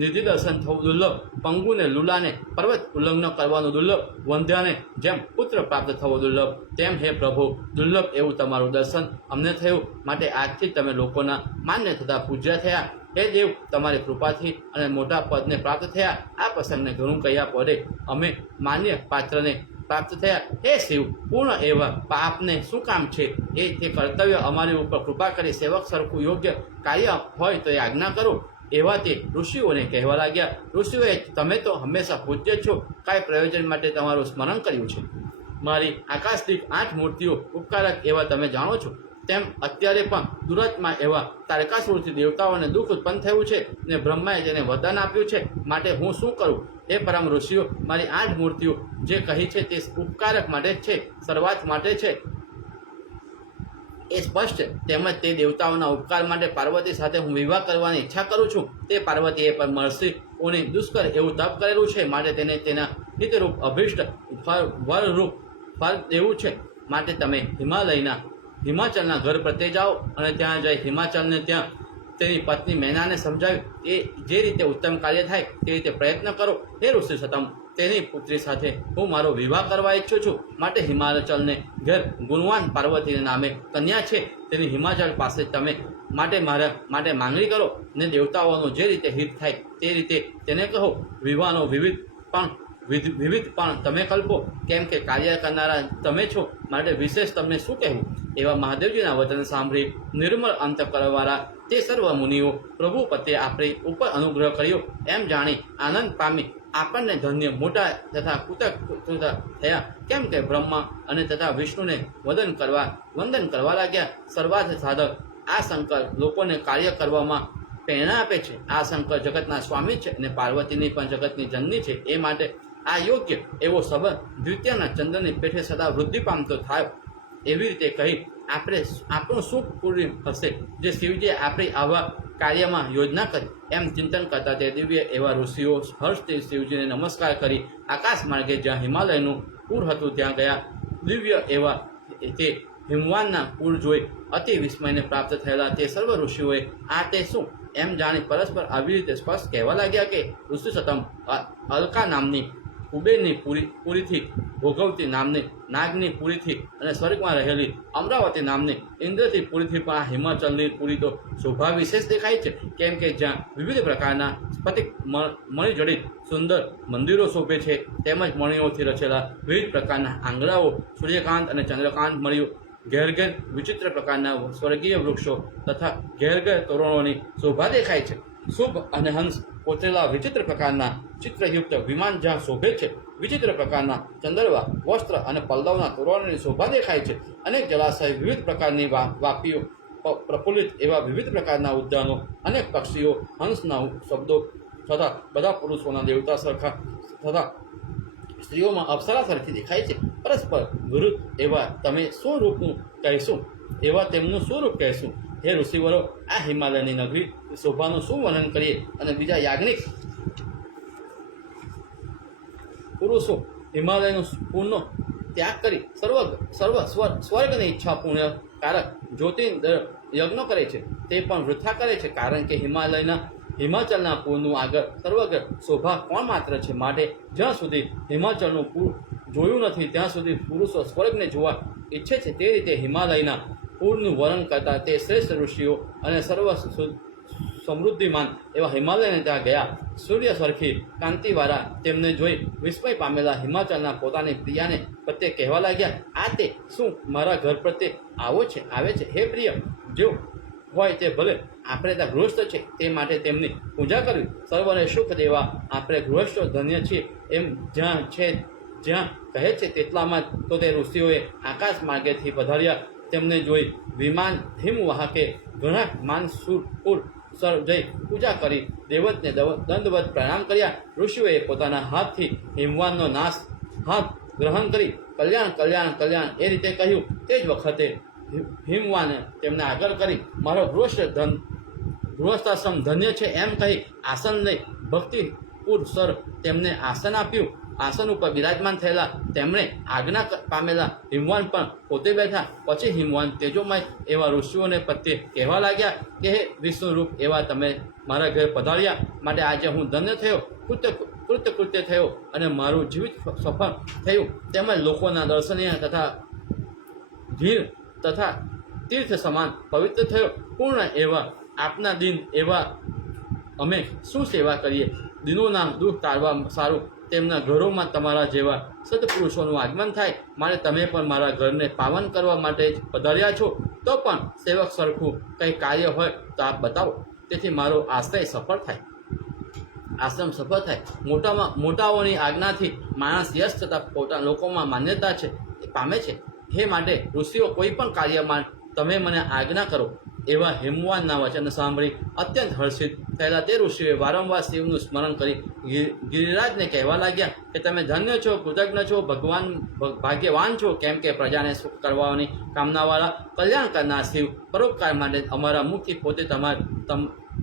નિધિ દર્શન થવું દુર્લભ, પંગુને લૂલાને પર્વત ઉલ્લંઘન કરવાનું દુર્લભ, વંધ્યાને જેમ પુત્ર પ્રાપ્ત થવો દુર્લભ, તેમ હે પ્રભુ દુર્લભ એવું તમારું દર્શન અમને થયું. માટે આજથી તમે લોકોના માન્ય તથા પૂજ્ય થયા. હે દેવ, તમારી કૃપાથી અને મોટા પદને પ્રાપ્ત થયા. આ પ્રસંગને ઘણું કહ્યા પડે અમે માન્ય પાત્રને પ્રાપ્ત થયા. હે શિવ, પૂર્ણ એવા પાપને શું કામ છે એ તે કર્તવ્ય અમારી ઉપર કૃપા કરી સેવક સરખું યોગ્ય કાર્ય હોય તો એ આજ્ઞા કરો. એવા તે ઋષિઓને કહેવા લાગ્યા. ઋષિઓએ તમે તો હંમેશા પૂજ્ય છો, કાંઈ પ્રયોજન માટે તમારું સ્મરણ કર્યું છે. મારી આકાશદીપ 8 મૂર્તિઓ ઉપકારક એવા તમે જાણો છો. તેમ અત્યારે પણ તુરતમાં એવા તારકાસુરથી દેવતાઓને દુઃખ ઉત્પન્ન થયું છે ને બ્રહ્માએ તેને વરદાન આપ્યું છે. માટે હું શું કરું? એ પરમ ઋષિઓ, મારી 8 મૂર્તિઓ જે કહી છે તે ઉપકારક માટે જ છે, શરૂઆત માટે છે એ સ્પષ્ટ છે. તેમજ તે દેવતાઓના ઉપકાર માટે પાર્વતી સાથે હું વિવાહ કરવાની ઈચ્છા કરું છું. તે પાર્વતીએ પર મહર્ષિઓની દુષ્કર એવું તપ કરેલું છે, માટે તેને તેના હિતરૂપ અભિષ્ટ વરરૂપ ફળ દેવું છે. માટે તમે હિમાચલના ઘર પ્રત્યે જાઓ અને ત્યાં જઈ હિમાચલને ત્યાં તેની પત્ની મેનાને સમજાવ્યું એ જે રીતે ઉત્તમ કાર્ય થાય તે રીતે પ્રયત્ન કરો. હે ઋષિ સતમ, તેની પુત્રી સાથે હું મારો વિવાહ કરવા ઈચ્છું છું. માટે હિમાચલને ઘેર ગુણવાન પાર્વતીના નામે કન્યા છે, તેની હિમાચલ પાસે તમે મારા માટે માંગણી કરો ને દેવતાઓનું જે રીતે હિત થાય તે રીતે તેને કહો. વિવાહનો વિવિધ પણ તમે કલ્પો, કેમ કે કાર્ય કરનારા તમે છો, માટે વિશેષ તમને શું કહેવું? એવા મહાદેવજીના વચન સાંભળી નિર્મળ અંતઃકરણવાળા તે સર્વ મુનિઓ પ્રભુ પતે આપણી ઉપર અનુગ્રહ કર્યો એમ જાણી આનંદ પામી આપણને ધન્ય મોટા તથા કૃતજ્ઞ થયા. કેમ કે બ્રહ્મા અને તથા વિષ્ણુને વંદન કરવા લાગ્યા. સર્વાર્થ સાધક આ શંકર લોકોને કાર્ય કરવામાં પ્રેરણા આપે છે. આ શંકર જગતના સ્વામી છે અને પાર્વતીની પણ જગતની જનની છે. એ માટે આ યોગ્ય એવો સંબંધ દ્વિતીયના ચંદ્રની પેઠે સદા વૃદ્ધિ પામતો થાય. એવી રીતે કહી આપણું સુખ પૂર્ણ હશે જે શિવજીએ આપણી આવા કાર્યમાં યોજના કરી. એમ ચિંતન કરતા તે દિવ્ય એવા ઋષિઓ હર્ષથી શિવજીને નમસ્કાર કરી આકાશ માર્ગે જ્યાં હિમાલયનું પૂર હતું ત્યાં ગયા. દિવ્ય એવા તે હિમવાનના પૂર જોઈ અતિ વિસ્મયને પ્રાપ્ત થયેલા તે સર્વ ઋષિઓએ આ તે શું એમ જાણી પરસ્પર આવી રીતે સ્પષ્ટ કહેવા લાગ્યા કે ઋષિ સતમ, અલકા નામની કુબેરની પુરીથી, ભોગવતી નામની નાગની પુરીથી અને સ્વર્ગમાં રહેલી અમરાવતી નામની ઇન્દ્રથી પુરીથી પણ આ હિમાચલની પુરી તો શોભા વિશેષ દેખાય છે. કેમ કે જ્યાં વિવિધ પ્રકારના સ્ફટિક મણિજડિત સુંદર મંદિરો શોભે છે, તેમજ મણિઓથી રચેલા વિવિધ પ્રકારના આંગણાઓ, સૂર્યકાંત અને ચંદ્રકાંત મળ્યું, ઘેર ઘેર વિચિત્ર પ્રકારના સ્વર્ગીય વૃક્ષો તથા ઘેર ઘેર તોરણોની શોભા દેખાય છે. શુભ અને હંસ કોતરેલા વિચિત્ર પ્રકારના ચિત્રયુક્ત વિમાન જ્યાં શોભે છે, વિચિત્ર પ્રકારના ચંદરવા વસ્ત્ર અને પલ્લવના તોરણોની શોભા દેખાય છે. અનેક જળાશય, વિવિધ પ્રકારની વાપીઓ, પ્રફુલ્લિત એવા વિવિધ પ્રકારના ઉદ્યાનો, અનેક પક્ષીઓ, હંસના શબ્દો તથા બધા પુરુષોના દેવતા સરખા તથા સ્ત્રીઓમાં અપ્સરા સરખી દેખાય છે. પરસ્પર વિરુદ્ધ એવા તમે શું રૂપનું કહેશું? એવા તેમનું શું રૂપ કહેશું? હે ઋષિવરો, આ હિમાલયની નગરી શોભાનું શું વર્ણન કરીએ? અને બીજા યાજ્ઞિક પુરુષો હિમાલયનું પૂર્ણનો ત્યાગ કરી સ્વર્ગની ઈચ્છા પુણ્યકારક જ્યોતિર્ યજ્ઞ કરે છે, તે પણ વૃથા કરે છે. કારણ કે હિમાચલના પૂરનું આગળ સર્વગ્ર શોભા કોણ માત્ર છે. માટે જ્યાં સુધી હિમાચલનું પૂર જોયું નથી ત્યાં સુધી પુરુષો સ્વર્ગને જોવા ઈચ્છે છે. તે રીતે હિમાલયના પૂરનું વર્ણન કરતા તે શ્રેષ્ઠ ઋષિઓ અને સર્વ સમૃદ્ધિમાન એવા હિમાલયને ત્યાં ગયા. સૂર્ય સરખી કાંતિવાળા તેમને જોઈ વિસ્મય પામેલા હિમાચલના પોતાની પ્રિયાને પ્રત્યે કહેવા લાગ્યા, આ તે શું મારા ઘર પ્રત્યે આવે છે? હે પ્રિય, જો હોય તે ભલે, આપણે ત્યાં ગૃહસ્થ છે તે માટે તેમની પૂજા કરવી. સર્વને સુખ દેવા આપણે ગૃહસ્થો ધન્ય છીએ એમ જ્યાં કહે છે તેટલામાં તો તે ઋષિઓએ આકાશ માર્ગેથી પધાર્યા. તેમને જોઈ વિમાન હિમવાહકે ઘણા માનસુરપુર સર જઈ પૂજા કરી દેવતને દંડવત પ્રણામ કર્યા. ઋષિઓએ પોતાના હાથથી હિમવાનનો હાથ ગ્રહણ કરી કલ્યાણ કલ્યાણ કલ્યાણ એ રીતે કહ્યું. તે જ વખતે હિમવાને તેમને આગળ કરી મારો ગૃહસ્થાશ્રમ ધન્ય છે એમ કહી આસન લઈ ભક્તિપુર સર તેમને આસન આપ્યું. આસન ઉપર બિરાજમાન થયેલા તેમણે આજ્ઞા પામેલા હિમવાન પણ પોતે બેઠા. પછી હિમવાન તેજોમય એવા ઋષિઓને પ્રત્યે કહેવા લાગ્યા કે હે વિષ્ણુરૂપ એવા તમે મારા ઘરે પધાર્યા, માટે આજે હું ધન્ય થયો, કૃત્ય થયો અને મારું જીવિત સફળ થયું. તેમજ લોકોના દર્શનીય તથા ધીર તથા તીર્થ સમાન પવિત્ર થયો. પૂર્ણ એવા આપના દિન એવા અમે શું સેવા કરીએ? દિનોના દુઃખ ટાળવા સારું તેમના ઘરોમાં તમારા જેવા સત્પુરુષોનું આગમન થાય. માટે તમે પણ મારા ઘરને પાવન કરવા માટે જ પધાર્યા છો. તો પણ સેવક સરખું કંઈ કાર્ય હોય તો આપ બતાવો, તેથી મારો આશ્રમ સફળ થાય. મોટાઓની આજ્ઞાથી માણસ યશ તથા લોકોમાં માન્યતા પામે છે. હે માટે ઋષિઓ કોઈ પણ કાર્યમાં તમે મને આજ્ઞા કરો. એવા હેમવાનના વચન સાંભળી અત્યંત હર્ષિત થયેલા તે ઋષિઓએ વારંવાર શિવનું સ્મરણ કરી ગિરિરાજને કહેવા લાગ્યા કે તમે ધન્ય છો, કૃતજ્ઞ છો, ભાગ્યવાન છો, કેમ કે પ્રજાને સુખ કરવાની કામનાવાળા કલ્યાણ કરનાર શિવ પરોપકાર માટે અમારા મુખથી પોતે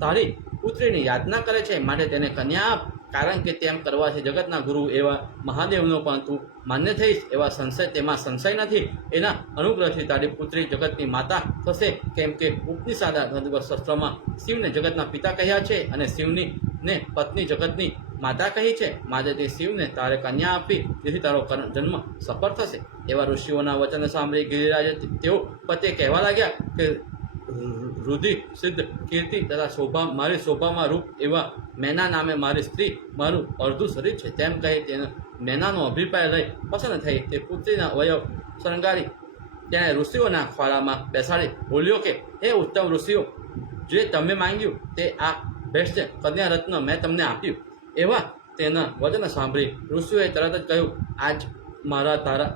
તારી પુત્રીની યાતના કરે છે, માટે તેને કન્યા આપ. કારણ કે તેમ કરવાથી જગતના ગુરુ એવા મહાદેવનો પણ તું માન્ય થઈશ એવા તેમાં સંશય નથી. એના અનુગ્રહથી તારી પુત્રી જગતની માતા થશે, કેમ કે ઉપનિષાદા શસ્ત્રમાં શિવને જગતના પિતા કહ્યા છે અને શિવની ને પત્ની જગતની માતા કહી છે. માટે તે શિવને તારે કન્યા આપી, જેથી તારો જન્મ સફળ થશે. એવા ઋષિઓના વચન સાંભળી ગિરિરાજે તેઓ પતે કહેવા લાગ્યા કે રુધિ સિદ્ધ કીર્તિ તથા મારી શોભામાં રૂપ એવા મેના નામે મારી સ્ત્રી મારું અડધું શરીર છે. તેમ કહી તેને મેનાનો અભિપ્રાય લઈ પસંદ થઈ તે પુત્રીના અવયવ શણગારી તેણે ઋષિઓના ખોળામાં બેસાડી બોલ્યો કે હે ઉત્તમ ઋષિઓ, જે તમે માંગ્યું તે આ ભેટ કન્યા રત્ન મેં તમને આપ્યું. એવા તેના વચન સાંભળી ઋષિઓએ તરત જ કહ્યું, આજ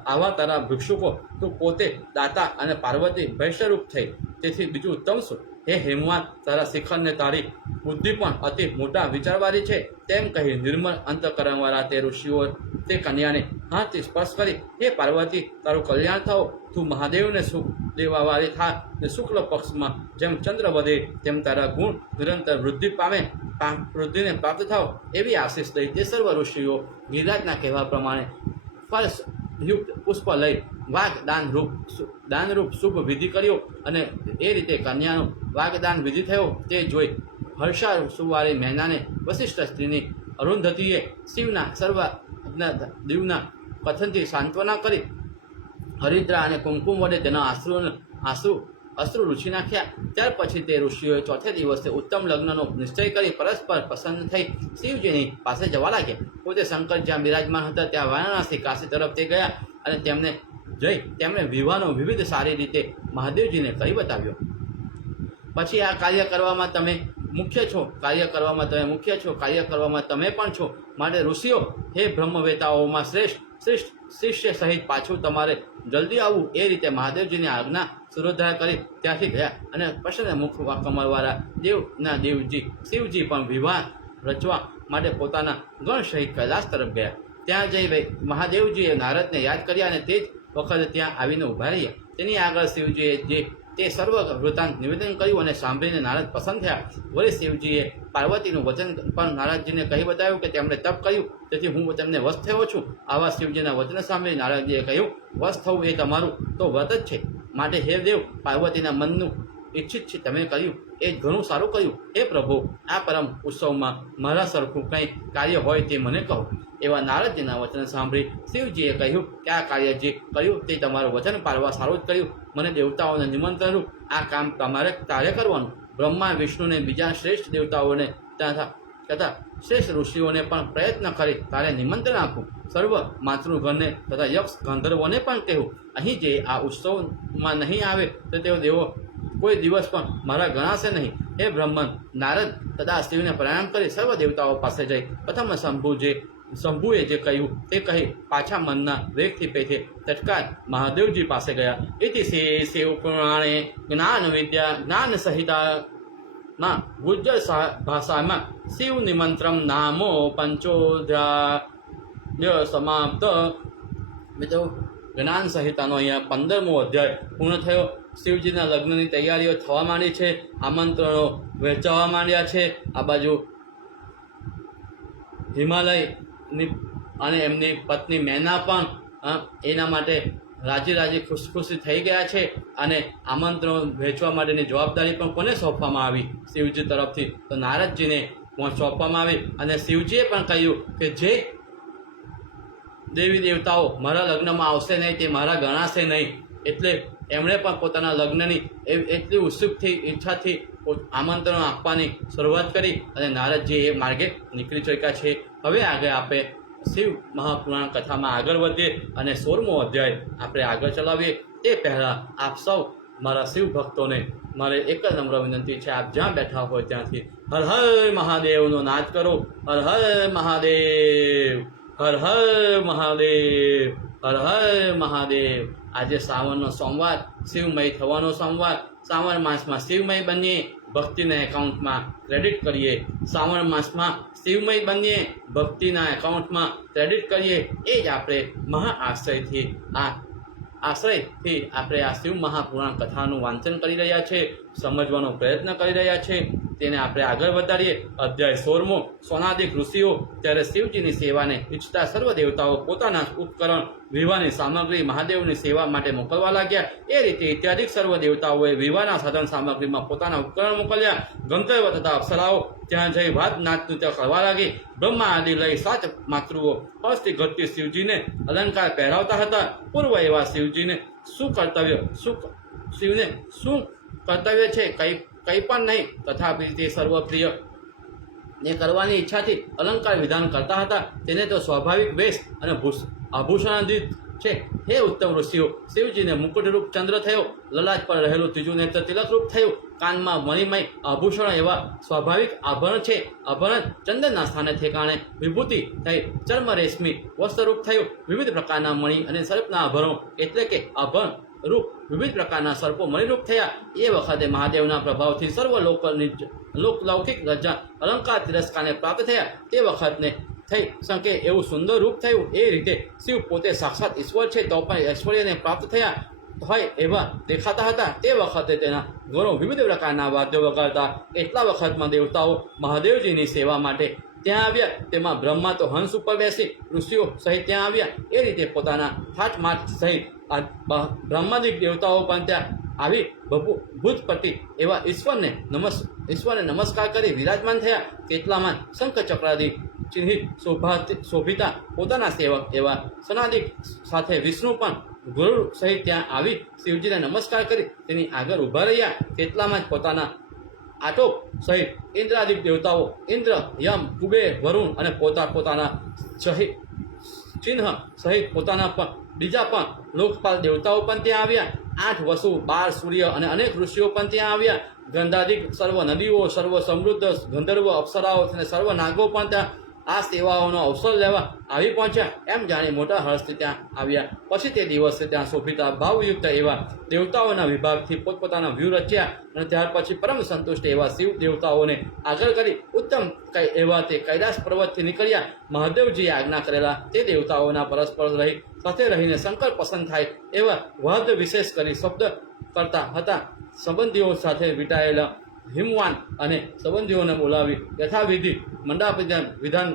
આવા તારા ભિક્ષુકો તું પોતે દાતા અને પાર્વતી ભૈષ્યરૂપ થઈ, તેથી બીજું ઉત્તમ શું? હે હેમવાન, તારા શિખરને તારી બુદ્ધિ પણ અતિ મોટા વિચારવાળી છે. તેમ કહી નિર્મળ અંતકરણવાળા તે ઋષિઓ તે કન્યાને હાથથી સ્પર્શ કરી, હે પાર્વતી, તારું કલ્યાણ થાઓ, તું મહાદેવને સુખ દેવાવાળી થા ને શુક્લ પક્ષમાં જેમ ચંદ્ર વધે તેમ તારા ગુણ નિરંતર વૃદ્ધિને પ્રાપ્ત થાવ એવી આશીષ દઈ તે સર્વ ઋષિઓ ગિરિરાજના કહેવા પ્રમાણે ફળયુક્ત પુષ્પ લઈ દાનરૂપ શુભ વિધિ કર્યો અને એ રીતે કન્યાનો વાગદાન વિધિ થયો. તે જોઈ હર્ષાસુવાળી મેનાને વશિષ્ઠ સ્ત્રીની અરુંધતીએ શિવના સર્વ દીવના કથનથી સાંત્વના કરી હરિદ્રા અને કુમકુમ વડે તેના અશ્રુ ઋષિ નાખ્યા. ત્યાર પછી તે ઋષિઓએ ચોથે દિવસે ઉત્તમ લગ્નનો નિશ્ચય કરી પરસ્પર પસંદ થઈ શિવજીની પાસે જવા લાગ્યા. પોતે શંકર જ્યાં બિરાજમાન હતા ત્યાં વારાણસી કાશી તરફ તે ગયા અને તેમણે વિવાહનો વિવિધ સારી રીતે મહાદેવજીને કરી બતાવ્યો. પછી આ કાર્ય કરવામાં તમે મુખ્ય છો, કાર્ય કરવામાં તમે પણ છો. માટે ઋષિઓ, હે બ્રહ્મવેતાઓમાં શ્રેષ્ઠ શિષ્ય સહિત પાછું તમારે જલ્દી આવવું. એ રીતે મહાદેવજીની આજ્ઞા સુરોધ્ધાર કરી ત્યાંથી ગયા અને પ્રસન્ન મુખ કમળવાળા દેવજી શિવજી પણ વિવાહ રચવા માટે પોતાના ગણ સહિત કૈલાસ તરફ ગયા. ત્યાં જઈ મહાદેવજીએ નારદને યાદ કર્યા અને તે જ વખતે ત્યાં આવીને ઉભા રહ્યા. તેની આગળ શિવજીએ તે સર્વ વૃત્તાંત નિવેદન કર્યું અને સાંભળીને નારદ પસંદ થયા. વળી શિવજીએ પાર્વતીનું વચન પણ નારદજીને કહી બતાવ્યું કે તેમણે તપ કર્યું, તેથી હું તેમને વશ થયો છું. આવા શિવજીના વચન સાંભળી નારદજીએ કહ્યું, વશ થવું એ તમારું તો વ્રત જ છે. માટે હે દેવ, પાર્વતીના મનનું ઈચ્છિત છે તમે કર્યું એ ઘણું સારું કર્યું. હે પ્રભુ, આ પરમ ઉત્સવમાં મારા સરખું કંઈ કાર્ય હોય તે મને કહો. એવા નારદજીના વચન સાંભળી શિવજીએ કહ્યું કે આ કાર્ય જે કર્યું તે તમારું વચન પાળવા સારું જ કર્યું. મને દેવતાઓને નિમંત્રણ આ કામ તારે કરવાનું. બ્રહ્મા, વિષ્ણુને, બીજા શ્રેષ્ઠ દેવતાઓને તથા શ્રેષ્ઠ ઋષિઓને પણ પ્રયત્ન કરી તારે નિમંત્રણ આપું. સર્વ માતૃગણને તથા યક્ષ ગંધર્વોને પણ કહેવું, અહીં જે આ ઉત્સવમાં નહીં આવે તો તેઓ દેવો કોઈ દિવસ પણ મારા ગણાશે નહીં. હે બ્રહ્મન, નારદ તથા શિવને પ્રણામ કરી સર્વ દેવતાઓ પાસે જઈ પ્રથમ શંભુએ જે કહ્યું તે કહી પાછા મનના વેગથી પેઠે તત્કાળ મહાદેવજી પાસે ગયા. ઇતિ શિવ પુરાણે જ્ઞાન સહિતામાં ગુજ્જર ભાષામાં શિવ નિમંત્રમ નામો પંચોધ્યાય સમાપ્ત. મિત્રો, જ્ઞાન સંહિતાનો અહીંયા 15મો અધ્યાય પૂર્ણ થયો. શિવજીના લગ્નની તૈયારીઓ થવા માંડી છે, આમંત્રણો વહેંચાવા માંડ્યા છે. આ બાજુ હિમાલયની અને એમની પત્ની મેના પણ એના માટે રાજી ખુશખુશી થઈ ગયા છે અને આમંત્રણો વહેંચવા માટેની જવાબદારી પણ કોને સોંપવામાં આવી? શિવજી તરફથી. તો નારદજીને સોંપવામાં આવી અને શિવજીએ પણ કહ્યું કે જે દેવી દેવતાઓ મારા લગ્નમાં આવશે નહીં તે મારા ગણાશે નહીં. એટલે એમણે પણ પોતાના લગ્નની એટલી ઉત્સુકથી ઈચ્છાથી આમંત્રણ આપવાની શરૂઆત કરી અને નારદજી એ માર્ગે નીકળી ચૂક્યા છે. હવે આગળ આપણે શિવ મહાપુરાણ કથામાં આગળ વધીએ અને 16મો અધ્યાય આપણે આગળ ચલાવીએ. તે પહેલાં આપ સૌ મારા શિવ ભક્તોને મારે એક જ નમ્ર વિનંતી છે, આપ જ્યાં બેઠા હોય ત્યાંથી હર હર મહાદેવનો નાદ કરો. હર હર મહાદેવ, હર હર મહાદેવ, હર હર મહાદેવ. આજે શ્રાવણનો સોમવાર શિવમય થવાનો સોમવાર, શ્રાવણ માસમાં શિવમય બનીએ, ભક્તિના એકાઉન્ટમાં ક્રેડિટ કરીએ, શ્રાવણ માસમાં શિવમય બનીએ, ભક્તિના એકાઉન્ટમાં ક્રેડિટ કરીએ. એ જ આપણે આશ્રયથી આપણે આ શિવ મહાપુરાણ કથાનું વાંચન કરી રહ્યા છે, સમજવાનો પ્રયત્ન કરી રહ્યા છે. તેને આપણે આગળ વધારીએ. અધ્યાય 16મો. સોનાદિક ઋષિઓ ત્યારે શિવજીની સેવાને ઈચ્છતા સર્વ દેવતાઓ પોતાના ઉપકરણ, વિવાહની સામગ્રી મહાદેવની સેવા માટે મોકલવા લાગ્યા. એ રીતે ઇત્યાદિક સર્વ દેવતાઓએ વિવાહના સાધન સામગ્રીમાં પોતાના ઉપકરણ મોકલ્યા. ગંધર્વ તથા અપ્સરાઓ ત્યાં જઈ વાત નાચ નૃત્ય કરવા લાગી. બ્રહ્મા આદિ લઈ 7 માતૃઓ હસ્તી ઘટતી શિવજીને અલંકાર પહેરાવતા હતા. પૂર્વ એવા શિવને શું કર્તવ્ય છે કંઈ પણ નહીં. તથાપિ તે સર્વપ્રિય ને કરવાની ઈચ્છાથી અલંકાર વિધાન કરતા હતા. તેને તો સ્વાભાવિક વેશ અને આભૂષણાદિત છે. હે ઉત્તમ ઋષિઓ, શિવજીને મુકુટરૂપ ચંદ્ર થયો, લલાટ પર રહેલું ત્રીજું નેત્ર તિલકરૂપ થયું, કાનમાં મણિમય આભૂષણ એવા સ્વાભાવિક આભરણ છે. આભરણ ચંદનના સ્થાને ઠેકાણે વિભૂતિ થઈ, ચર્મ રેશમી વસ્ત્રરૂપ થયું. વિવિધ પ્રકારના મણિ અને સર્પના આભરણો એટલે કે આભરણ રૂપ વિવિધ પ્રકારના સર્પો મણિરૂપ થયા. એ વખતે મહાદેવના પ્રભાવથી સર્વ લૌકિક રજા અલંકાર તિરસ્કારને પ્રાપ્ત થયા. તે વખતને થઈ શકે એવું સુંદર રૂપ થયું. એ રીતે શિવ પોતે સાક્ષાત ઈશ્વર છે તો પણ ઐશ્વર્યને પ્રાપ્ત થયા હોય એવા દેખાતા હતા. તે વખતે તેના ગૌરવ વિવિધ પ્રકારના વાદ્યો વગાડતા. એટલા વખતમાં દેવતાઓ મહાદેવજીની સેવા માટે ત્યાં આવ્યા. તેમાં બ્રહ્મા તો હંસ ઉપર બેસી ઋષિઓ સહિત ત્યાં આવ્યા. એ રીતે પોતાના ઠાઠમાઠ સહિત બ્રહ્માદિક દેવતાઓ પણ ત્યાં આવી ભૂતપતિ એવા ઈશ્વરને નમસ્કાર કરી વિરાજમાન થયા. કેટલામાં શંખ ચક્રાદિ ચિહ્નિત શોભિતા પોતાના સેવક એવા સનાદિક સાથે વિષ્ણુ પણ ગુરુ સહિત ત્યાં આવી શિવજીને નમસ્કાર કરી તેની આગળ ઊભા રહ્યા. કેટલામાં જ પોતાના આટોપ સહિત ઇન્દ્રાદિક દેવતાઓ ઇન્દ્ર, યમ, કુબેર, વરુણ અને પોતાના ચિહ્ન સહિત પોતાના પણ બીજા પણ લોકપાલ દેવતાઓ પણ ત્યાં આવ્યા. 8 વસુ, 12 સૂર્ય અને અનેક ઋષિઓ પણ ત્યાં આવ્યા. ગંધાદિક સર્વ નદીઓ, સર્વ સમૃદ્ધ ગંધર્વ અપ્સરાઓ અને સર્વ નાગો પણ ત્યાં આ સેવાઓનો અવસર લેવા આવી પહોંચ્યા. એમ જાણી મોટા હર્ષથી ત્યાં આવ્યા. પછી તે દિવસે ત્યાં શોભિતા ભાવયુક્ત એવા દેવતાઓના વિભાગથી પોતપોતાના વ્યૂહ રચ્યા. અને ત્યાર પછી પરમ સંતુષ્ટ એવા શિવ દેવતાઓને આગળ કરી ઉત્તમ એવા તે કૈલાસ પર્વતથી નીકળ્યા. મહાદેવજીએ આજ્ઞા કરેલા તે દેવતાઓના પરસ્પર સાથે રહીને શંકર પસંદ થાય એવા વાદ વિશેષ કરી શબ્દ કરતા હતા. સંબંધીઓ સાથે વીંટાયેલા હિમવાન અને સંબંધીઓને બોલાવી યથાવિધિ વિધાન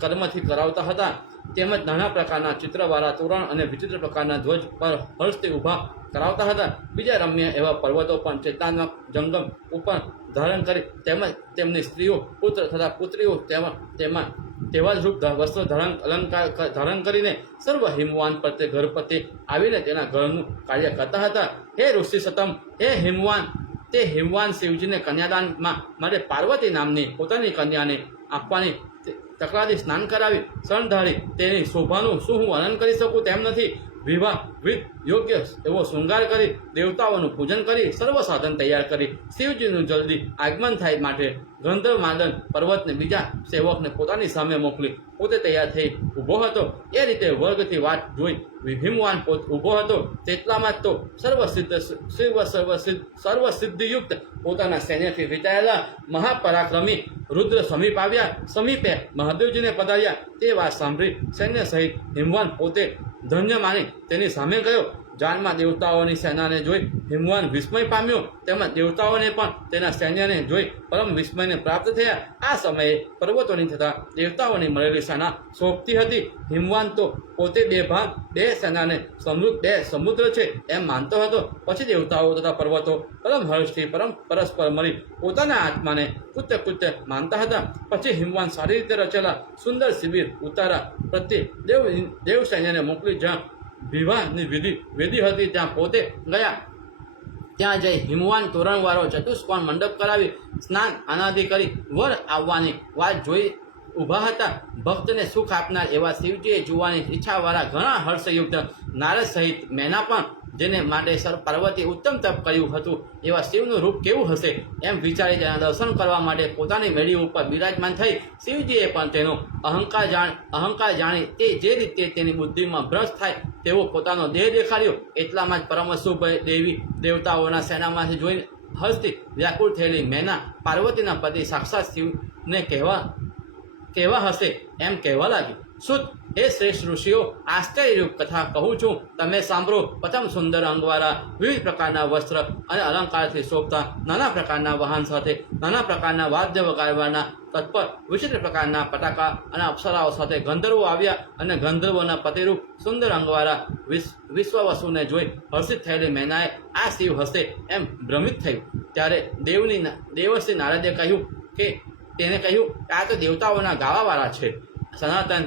કર્મથી કરાવતા હતા. તેમજ નાના પ્રકારના ચિત્રવાળા તોરણ અને વિચિત્ર પ્રકારના ધ્વજ પર હર્ષથી ઊભા કરાવતા હતા. બીજા રમ્ય એવા પર્વતો પણ ચેતનાત્મક જંગમ ઉપર ધારણ કરી તેમજ તેમની સ્ત્રીઓ, પુત્ર તથા પુત્રીઓ તેવા જ રૂપ વસ્ત્ર અલંકાર ધારણ કરીને સર્વ હિમવાન પ્રત્યે ઘર પ્રત્યે આવીને તેના ઘરનું કાર્ય કરતા હતા. હે ઋષિ સતમ, હે હિમવાન, તે હિમવાન શિવજીને કન્યાદાનમાં માટે પાર્વતી નામની પોતાની કન્યાને આપવાની તકરારી સ્નાન કરાવી શણધારી તેની શોભાનું શું હું વર્ણન કરી શકું તેમ નથી. વિવાહ યોગ્ય એવો શૃંગાર કરી દેવતાઓનું પૂજન કરી સર્વ સાધન તૈયાર કરી શિવજીનું જલ્દી આગમન થાય માટે ગંધર્વમાદન પર્વતને બીજા સેવકને પોતાની સામે મોકલી પોતે તૈયાર થઈ ઊભો હતો. એ રીતે વર્ગથી વાત જોઈ હિમવાન ઊભો હતો. તેટલામાં જ તો સર્વસિદ્ધિયુક્ત પોતાના સૈન્યથી વીંટાયેલા મહાપરાક્રમી રુદ્ર સમીપ આવ્યા. સમીપે મહાદેવજીને પધાર્યા. તે વાત સાંભળી સૈન્ય સહિત હિમવાન પોતે ધન્ય માની તેની સામે ગયો. જાનમાં દેવતાઓની સેનાને જોઈ હિમવાન વિસ્મય પામ્યો. તેમજ દેવતાઓને પણ તેના સૈન્યને જોઈ પરમ વિસ્મયને પ્રાપ્ત થયા. આ સમયે પર્વતોની તથા દેવતાઓની મળેલી સેના શોભતી હતી. હિમવાન તો પોતે બે સેનાને સમૃદ્ધ 2 સમુદ્ર છે એમ માનતો હતો. પછી દેવતાઓ તથા પર્વતો પરમ હર્ષથી પરસ્પર મળી પોતાના આત્માને કૃત્ય માનતા હતા. પછી હિમવાન સારી રીતે રચેલા સુંદર શિબિર ઉતારા પ્રત્યે દેવ સૈન્યને મોકલી જ્યાં વિવાહની વિધિ હતી ત્યાં પોતે ગયા. ત્યાં જઈ હિમવાન તોરણવાળો ચતુષ્કોણ મંડપ કરાવી સ્નાન આનાદિ કરી વર આવવાની વાત જોઈ ઊભા હતા. ભક્તને સુખ આપનાર એવા શિવજીએ જોવાની ઈચ્છાવાળા ઘણા હર્ષયુક્ત નારદ સહિત મેના પણ જેને માટે સર પાર્વતી ઉત્તમ તપ કર્યું હતું એવા શિવનું રૂપ કેવું હશે એમ વિચારી તેના દર્શન કરવા માટે પોતાની મેળી ઉપર બિરાજમાન થઈ શિવજીએ પણ તેનો અહંકાર જાણી તે જે રીતે તેની બુદ્ધિમાં ભ્રષ્ટ થાય તેવો પોતાનો દેહ દેખાડ્યો. એટલામાં જ પરમશુભ દેવી દેવતાઓના સેનામાંથી જોઈને હસતી વ્યાકુળ થયેલી મેના પાર્વતીના પતિ સાક્ષાત શિવને કેવા હશે એમ કહેવા લાગી. સુત, હે શ્રેષ્ઠ ઋષિઓ, આશ્ચર્યરૂપ કથા કહું છું, તમે સાંભળો. પ્રથમ સુંદર અંગવાળા વિવિધ પ્રકારના વસ્ત્ર અને અલંકારથી શોભતા નાના પ્રકારના વાહન સાથે નાના પ્રકારના વાદ્ય વગાડવાના તત્પર વિચિત્ર પ્રકારના પટાકા અને અપ્સરાઓ સાથે ગંધર્વો આવ્યા અને ગંધર્વોના પતિરૂપ સુંદર અંગવાળા વિશ્વવસુને જોઈ હર્ષિત થયેલી મેનાએ આ શિવ હશે એમ ભ્રમિત થયું. ત્યારે દેવશ્રી નારદે કહ્યું કે આ તો દેવતાઓના ગાવાવાળા છે. સનાતન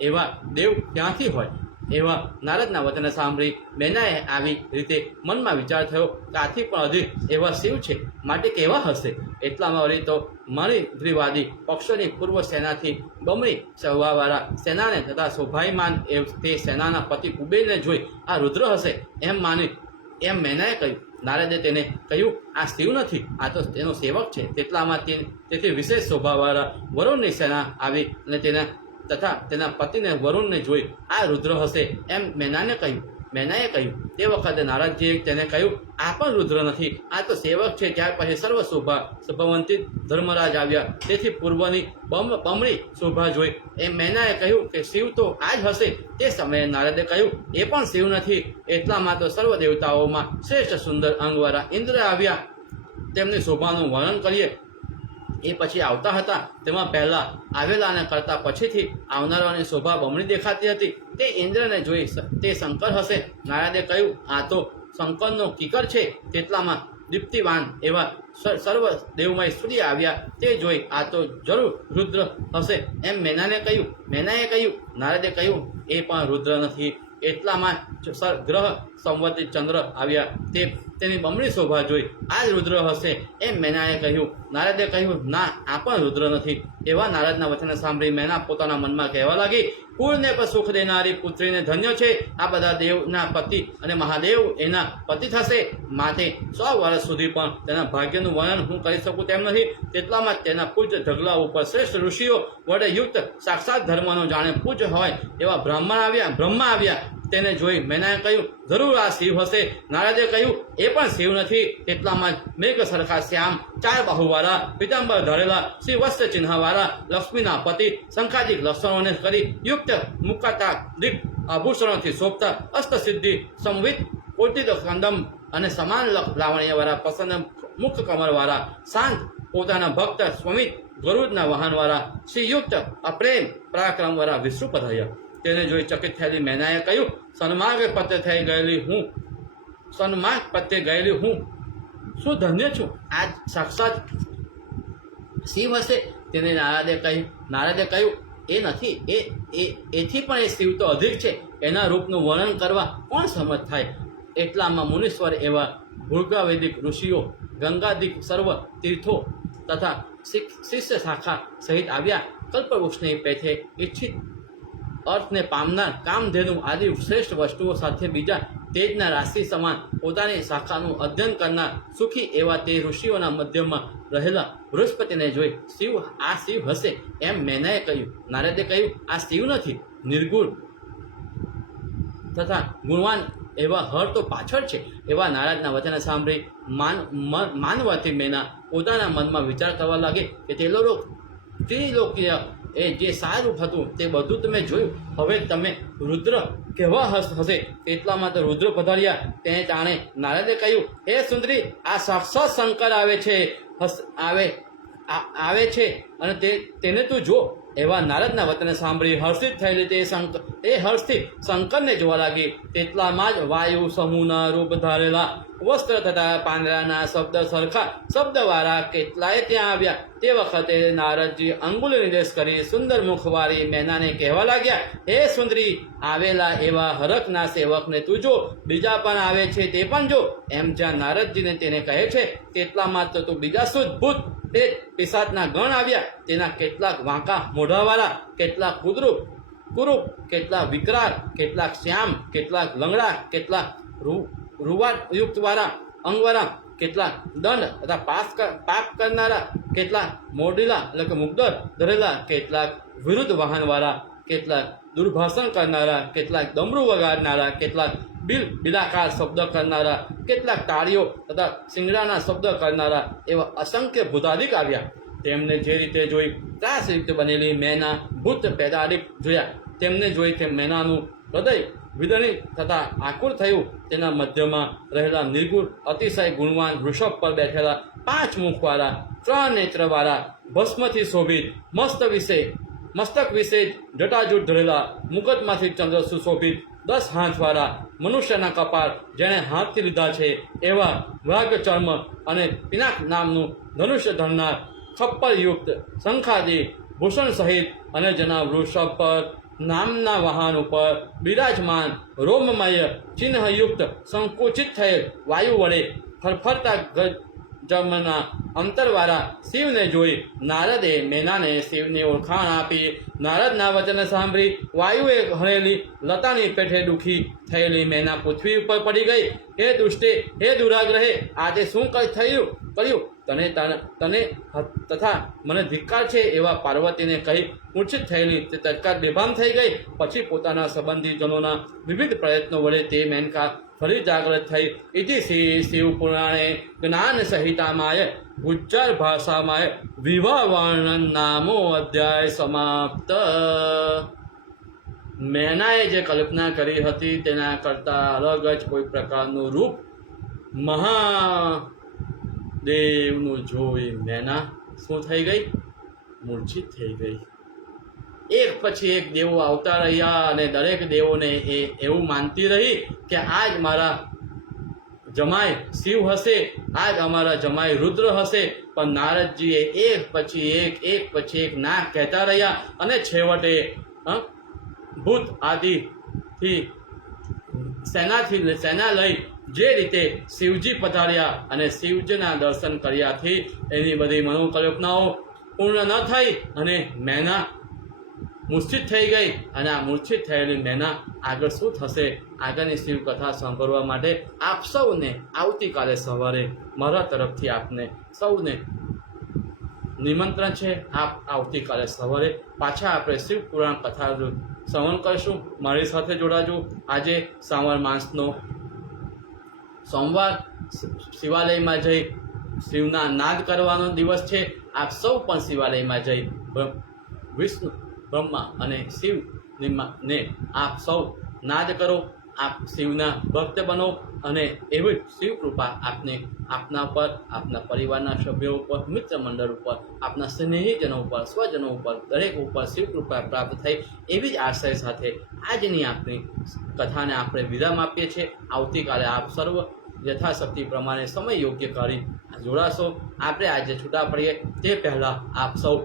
એવા દેવ ક્યાંથી હોય? એવા નારદના વચન સાંભળી મેનાએ આવી રીતે મનમાં વિચાર થયો કે આથી પણ અધિક એવા શિવ છે, માટે કેવા હશે? એટલામાં વળી તો મણિદ્રીવાદી પક્ષોની પૂર્વ સેનાથી બમણી સવાવાળા સેનાને તથા શોભાયમાન તે સેનાના પતિ કુબેરને જોઈ આ રુદ્ર હશે એમ મેનાએ કહ્યું. નારદે તેને કહ્યું, આ શિવ નથી, આ તો તેનો સેવક છે. તેટલામાં તેથી વિશેષ શોભાવાળા વરુણની સેના આવી અને તેના પતિને વરુણને જોઈ આ રુદ્ર હશે એમ મેનાએ કહ્યું. તે વખતે નારદજીએ તેને કહ્યું, આ પણ રુદ્ર નથી, આ તો સેવક છે. ત્યાર પછી સર્વ શોભાવંતી ધર્મરાજ આવ્યા. તેથી પૂર્વની બમણી શોભા જોઈ એમ મેનાએ કહ્યું કે શિવ તો આ જ હશે. તે સમયે નારદે કહ્યું, એ પણ શિવ નથી. એટલામાં તો સર્વ દેવતાઓમાં શ્રેષ્ઠ સુંદર અંગવાળા ઇન્દ્ર આવ્યા. તેમની શોભાનું વર્ણન કરીએ એ પછી આવતા હતા તેમાં પહેલા આવેલા અને કરતા પછીથી આવનારાની શોભા બમણી દેખાતી હતી. તે ઇન્દ્રને જોઈ તે શંકર હશે. નારદે કહ્યું, આ તો શંકરનો કિકર છે. તેટલામાં દીપ્તિવાન એવા સર્વ દેવમય સૂર્ય આવ્યા. તે જોઈ આ તો જરૂર રુદ્ર હશે એમ મેનાએ કહ્યું. નારદે કહ્યું, એ પણ રુદ્ર નથી. એટલામાં ગ્રહ સંવતી ચંદ્ર આવ્યા. તેની બમણી શોભા જોઈ આ જ રુદ્ર હશે એમ મેનાએ કહ્યું. નારદે કહ્યું, ના, આ પણ રુદ્ર નથી. એવા નારદના વચન સાંભળી મેના પોતાના મનમાં કહેવા લાગી, કુળને પણ સુખ દેનારી પુત્રીને ધન્ય છે. આ બધા દેવના પતિ અને મહાદેવ એના પતિ થશે. માટે 100 વર્ષ સુધી પણ તેના ભાગ્યનું વર્ણન હું કરી શકું તેમ નથી. તેટલામાં તેના પૂજ્ય ઢગલા ઉપર શ્રેષ્ઠ ઋષિઓ વડે યુક્ત સાક્ષાત ધર્મનો જાણે પૂજ્ય હોય એવા બ્રહ્મા આવ્યા. તેને જોઈ મેનાએ કહ્યું, જરૂર આ શિવ હશે. નારદે કહ્યું, એ પણ શિવ નથી. એટલામાં જ મેઘ સરખા શ્યામ 4 બાહુવાળા પીતાંબર ધરેલા શ્રી વસ્ત્ર ચિહ્નવાળા લક્ષ્મીના પતિ શંખાદિક લક્ષણોને કરી યુક્ત મુક્તા દિક આભૂષણોથી શોભતા અષ્ટસિદ્ધિ સંવિત ઉર્દિત કંદમ અને સમાન લાવણ્યવાળા પ્રસન્ન મુખ કમરવાળા શાંત પોતાના ભક્ત સ્વમિત ગરુડના વાહનવાળા શ્રીયુક્ત અપ્રેમ પરાક્રમવાળા વિષ્ણુ પધાર્યા. તેને જોઈ ચકિત થયેલી મેનાએ કહ્યું, સન્માર્ગ પત્તે ગયેલી હું શું ધન્ય છું. આ સાક્ષાત શિવ હશે. તેને નારદે કહ્યું, એ નથી. એથી પણ એ શિવ તો અધિક છે. એના રૂપનું વર્ણન કરવા કોણ સમજ થાય? એટલામાં મુનીશ્વર એવા ભૂર્ગાવેદિક ઋષિઓ ગંગાદિક સર્વ તીર્થો તથા શિષ્ય શાખા સહિત આવ્યા. કલ્પવૃક્ષની પેઠે ઈચ્છિત અર્થને પામનાર કામધેનુ આદિ શ્રેષ્ઠ વસ્તુઓ સાથે બીજા તેજના રાશિ સમાન પોતાની શાખાનું અધ્યયન કરનાર સુખી એવા તે ઋષિઓના મધ્યમાં રહેલા બૃહસ્પતિને જોઈ આ શિવ હશે એમ મેનાએ કહ્યું. નારદે કહ્યું, આ શિવ નથી, નિર્ગુણ તથા ગુણવાન એવા હર તો પાછળ છે. એવા નારદના વચન સાંભળી માનવતી મેના પોતાના મનમાં વિચાર કરવા લાગે કે ત્રિલોકીય એ જે સારું હતું તે બધું તમે જોયું. હવે તમે રુદ્ર કેવા હશે? એટલામાં તો રુદ્ર પધાર્યા. તેને જાણે નારદે કહ્યું, હે સુંદરી, આ સાક્ષાત શંકર આવે છે અને તેને તું જો. એવા નારદના વચન સાંભળી હર્ષિત થયેલી તે હર્ષથી શંકરને જોવા લાગી. તેટલામાં જ વાયુ સમૂહના રૂપ ધારેલા વસ્ત્ર તથા પાંદડાના શબ્દવાળા કેટલાય ત્યાં આવ્યા. તે વખતે નારદજી અંગુલી નિર્દેશ કરી સુંદર મુખવાળી મેનાને કહેવા લાગ્યા, હે સુંદરી, આવેલા એવા હરખના સેવકને તું જો. બીજા પણ આવે છે તે પણ જો. એમ જ્યાં નારદજીને તેને કહે છે તેટલામાં તો તું બીજા શુદ્ધ ભૂત તે પિશાચના ગણ આવ્યા. તેના કેટલાક વાંકા મોઢાવાળા, કેટલાક કુરૂપ, કેટલાક વિકરાળ, કેટલાક શ્યામ, કેટલાક લંગડા, કેટલાક રૂવાયુક્તવાળા અંગવાળા કેટલાક દંડ તથા પાપ કરનારા, કેટલાક મોડીલા એટલે કે મુગ્ધર ધરેલા, કેટલાક વિરુદ્ધ વાહનવાળા, કેટલાક દુર્ભાષણ કરનારા, કેટલાક ડમરું વગાડનારા, કેટલાક બિલાકાર શબ્દ કરનારા, કેટલાક તાળીઓ તથા સિંગડાના શબ્દ કરનારા એવા અસંખ્ય ભૂતાદિક આવ્યા. તેમને જે રીતે જોઈ ત્રાસયુક્ત બનેલી મેના ભૂત પેદાદિક જોયા. તેમને જોઈ તે મેનાનું હૃદય વિદણી તથા આકુર થયું. તેના મધ્યમાં રહેલા નિર્ગુણ અતિશય ગુણવાન વૃષભ પર બેઠેલા 5 મુખવાળા 3 નેત્રવાળા ભસ્મથી શોભિત મસ્તક વિશે જટાજૂટ ધરેલા, મુકટમાંથી ચંદ્ર સુશોભિત 10 હાથવાળા, મનુષ્યના કપાળ જેણે હાથથી લીધા છે એવા વાઘ ચર્મ અને પિનાક નામનું ધનુષ્ય ધરનાર, ખપ્પરયુક્ત શંખાદી ભૂષણ સહિત અને જેના વૃષભ પર નામના વાહન ઉપર બિરાજમાન રોમમય ચિહ્નયુક્ત સંકુચિત થયેલ વાયુ વડે ફરફરતા જમના અંતરવાળા શિવને જોઈ નારદે મેનાને શિવની ઓળખાણ આપી. નારદના વચન સાંભળી વાયુએ હરેલી લતાની પેઠે દુઃખી થયેલી મેના પૃથ્વી ઉપર પડી ગઈ. હે દુષ્ટે, હે દુરાગ્રહે, આજે શું કર્યું? તને તથા મને ધિક્કાર છે એવા પાર્વતીને કહી મૂર્છિત થયેલી તે તત્કાળ બેભાન થઈ ગઈ. પછી પોતાના સંબંધીજનોના વિવિધ પ્રયત્નો વડે તે મેનકા ફરી જાગૃત થઈ. ઇતિ શ્રી શિવ પુરાણે જ્ઞાન સંહિતામાય ગુજ્જર ભાષામાય વિવાહ વર્ણન નામો અધ્યાય સમાપ્ત. મેનાએ જે કલ્પના કરી હતી તેના કરતાં અલગ જ કોઈ પ્રકારનું રૂપ મહાદેવનું જોઈ મેના શું થઈ ગઈ? મૂર્છિત થઈ ગઈ. એક પછી એક દેવો આવતા રહ્યા અને દરેક દેવોને એ એવું માનતી રહી કે આજ મારા જમાઈ શિવ હશે, આજ અમારા જમાઈ રુદ્ર હશે. પણ નારદજીએ એક પછી એક ના કહેતા રહ્યા અને છેવટે ભૂત આદિથી સેના લઈ જે રીતે શિવજી પધાર્યા અને શિવજીના દર્શન કર્યાથી એની બધી મનોકલ્પનાઓ પૂર્ણ ન થઈ અને મેના મૂર્છિત થઈ ગઈ. અને આ મૂર્છિત થયેલી મેના આગળ શું થશે? આગળની શિવકથા સાંભળવા માટે આપ સૌને આવતીકાલે સવારે મારા તરફથી આપને સૌને નિમંત્રણ છે. આપ આવતીકાલે સવારે પાછા આપણે શિવ પુરાણ કથા શ્રવણ કરીશું. મારી સાથે જોડાજો. આજે શ્રાવણ માસનો સોમવાર, શિવાલયમાં જઈ શિવના નાદ કરવાનો દિવસ છે. આપ સૌ પણ શિવાલયમાં જઈ વિષ્ણુ, બ્રહ્મા અને શિવને આપ સૌ નાદ કરો. આપ શિવના ભક્ત બનો અને એવી શિવ કૃપા આપને આપના ઉપર, આપના પરિવારના સભ્યો ઉપર, મિત્ર મંડળ ઉપર, આપના સ્નેહીજનો ઉપર, સ્વજનો ઉપર, દરેક ઉપર શિવ કૃપા પ્રાપ્ત થઈ એવી જ આશય સાથે આજની આપણી કથાને આપણે વિરામ આપીએ છીએ. આવતીકાલે આપ સર્વ યથાશક્તિ પ્રમાણે સમય યોગ્ય કરી જોડાશો. આપણે આજે છૂટા પડીએ તે પહેલાં આપ સૌ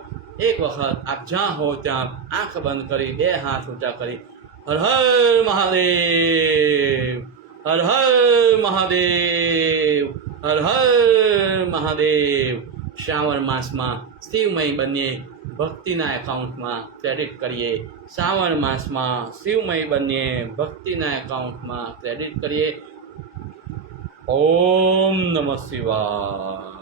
એક વખત આપ જ્યાં હો ત્યાં આંખ બંધ કરી 2 હાથ ઊંચા કરી હર હર મહાદેવ, હર હર મહાદેવ, હર હર મહાદેવ. શ્રાવણ માસમાં શિવમય બનીએ, ભક્તિના એકાઉન્ટમાં ક્રેડિટ કરીએ. શ્રાવણ માસમાં શિવમય બનીએ, ભક્તિના એકાઉન્ટમાં ક્રેડિટ કરીએ. ઓમ નમઃ શિવાય.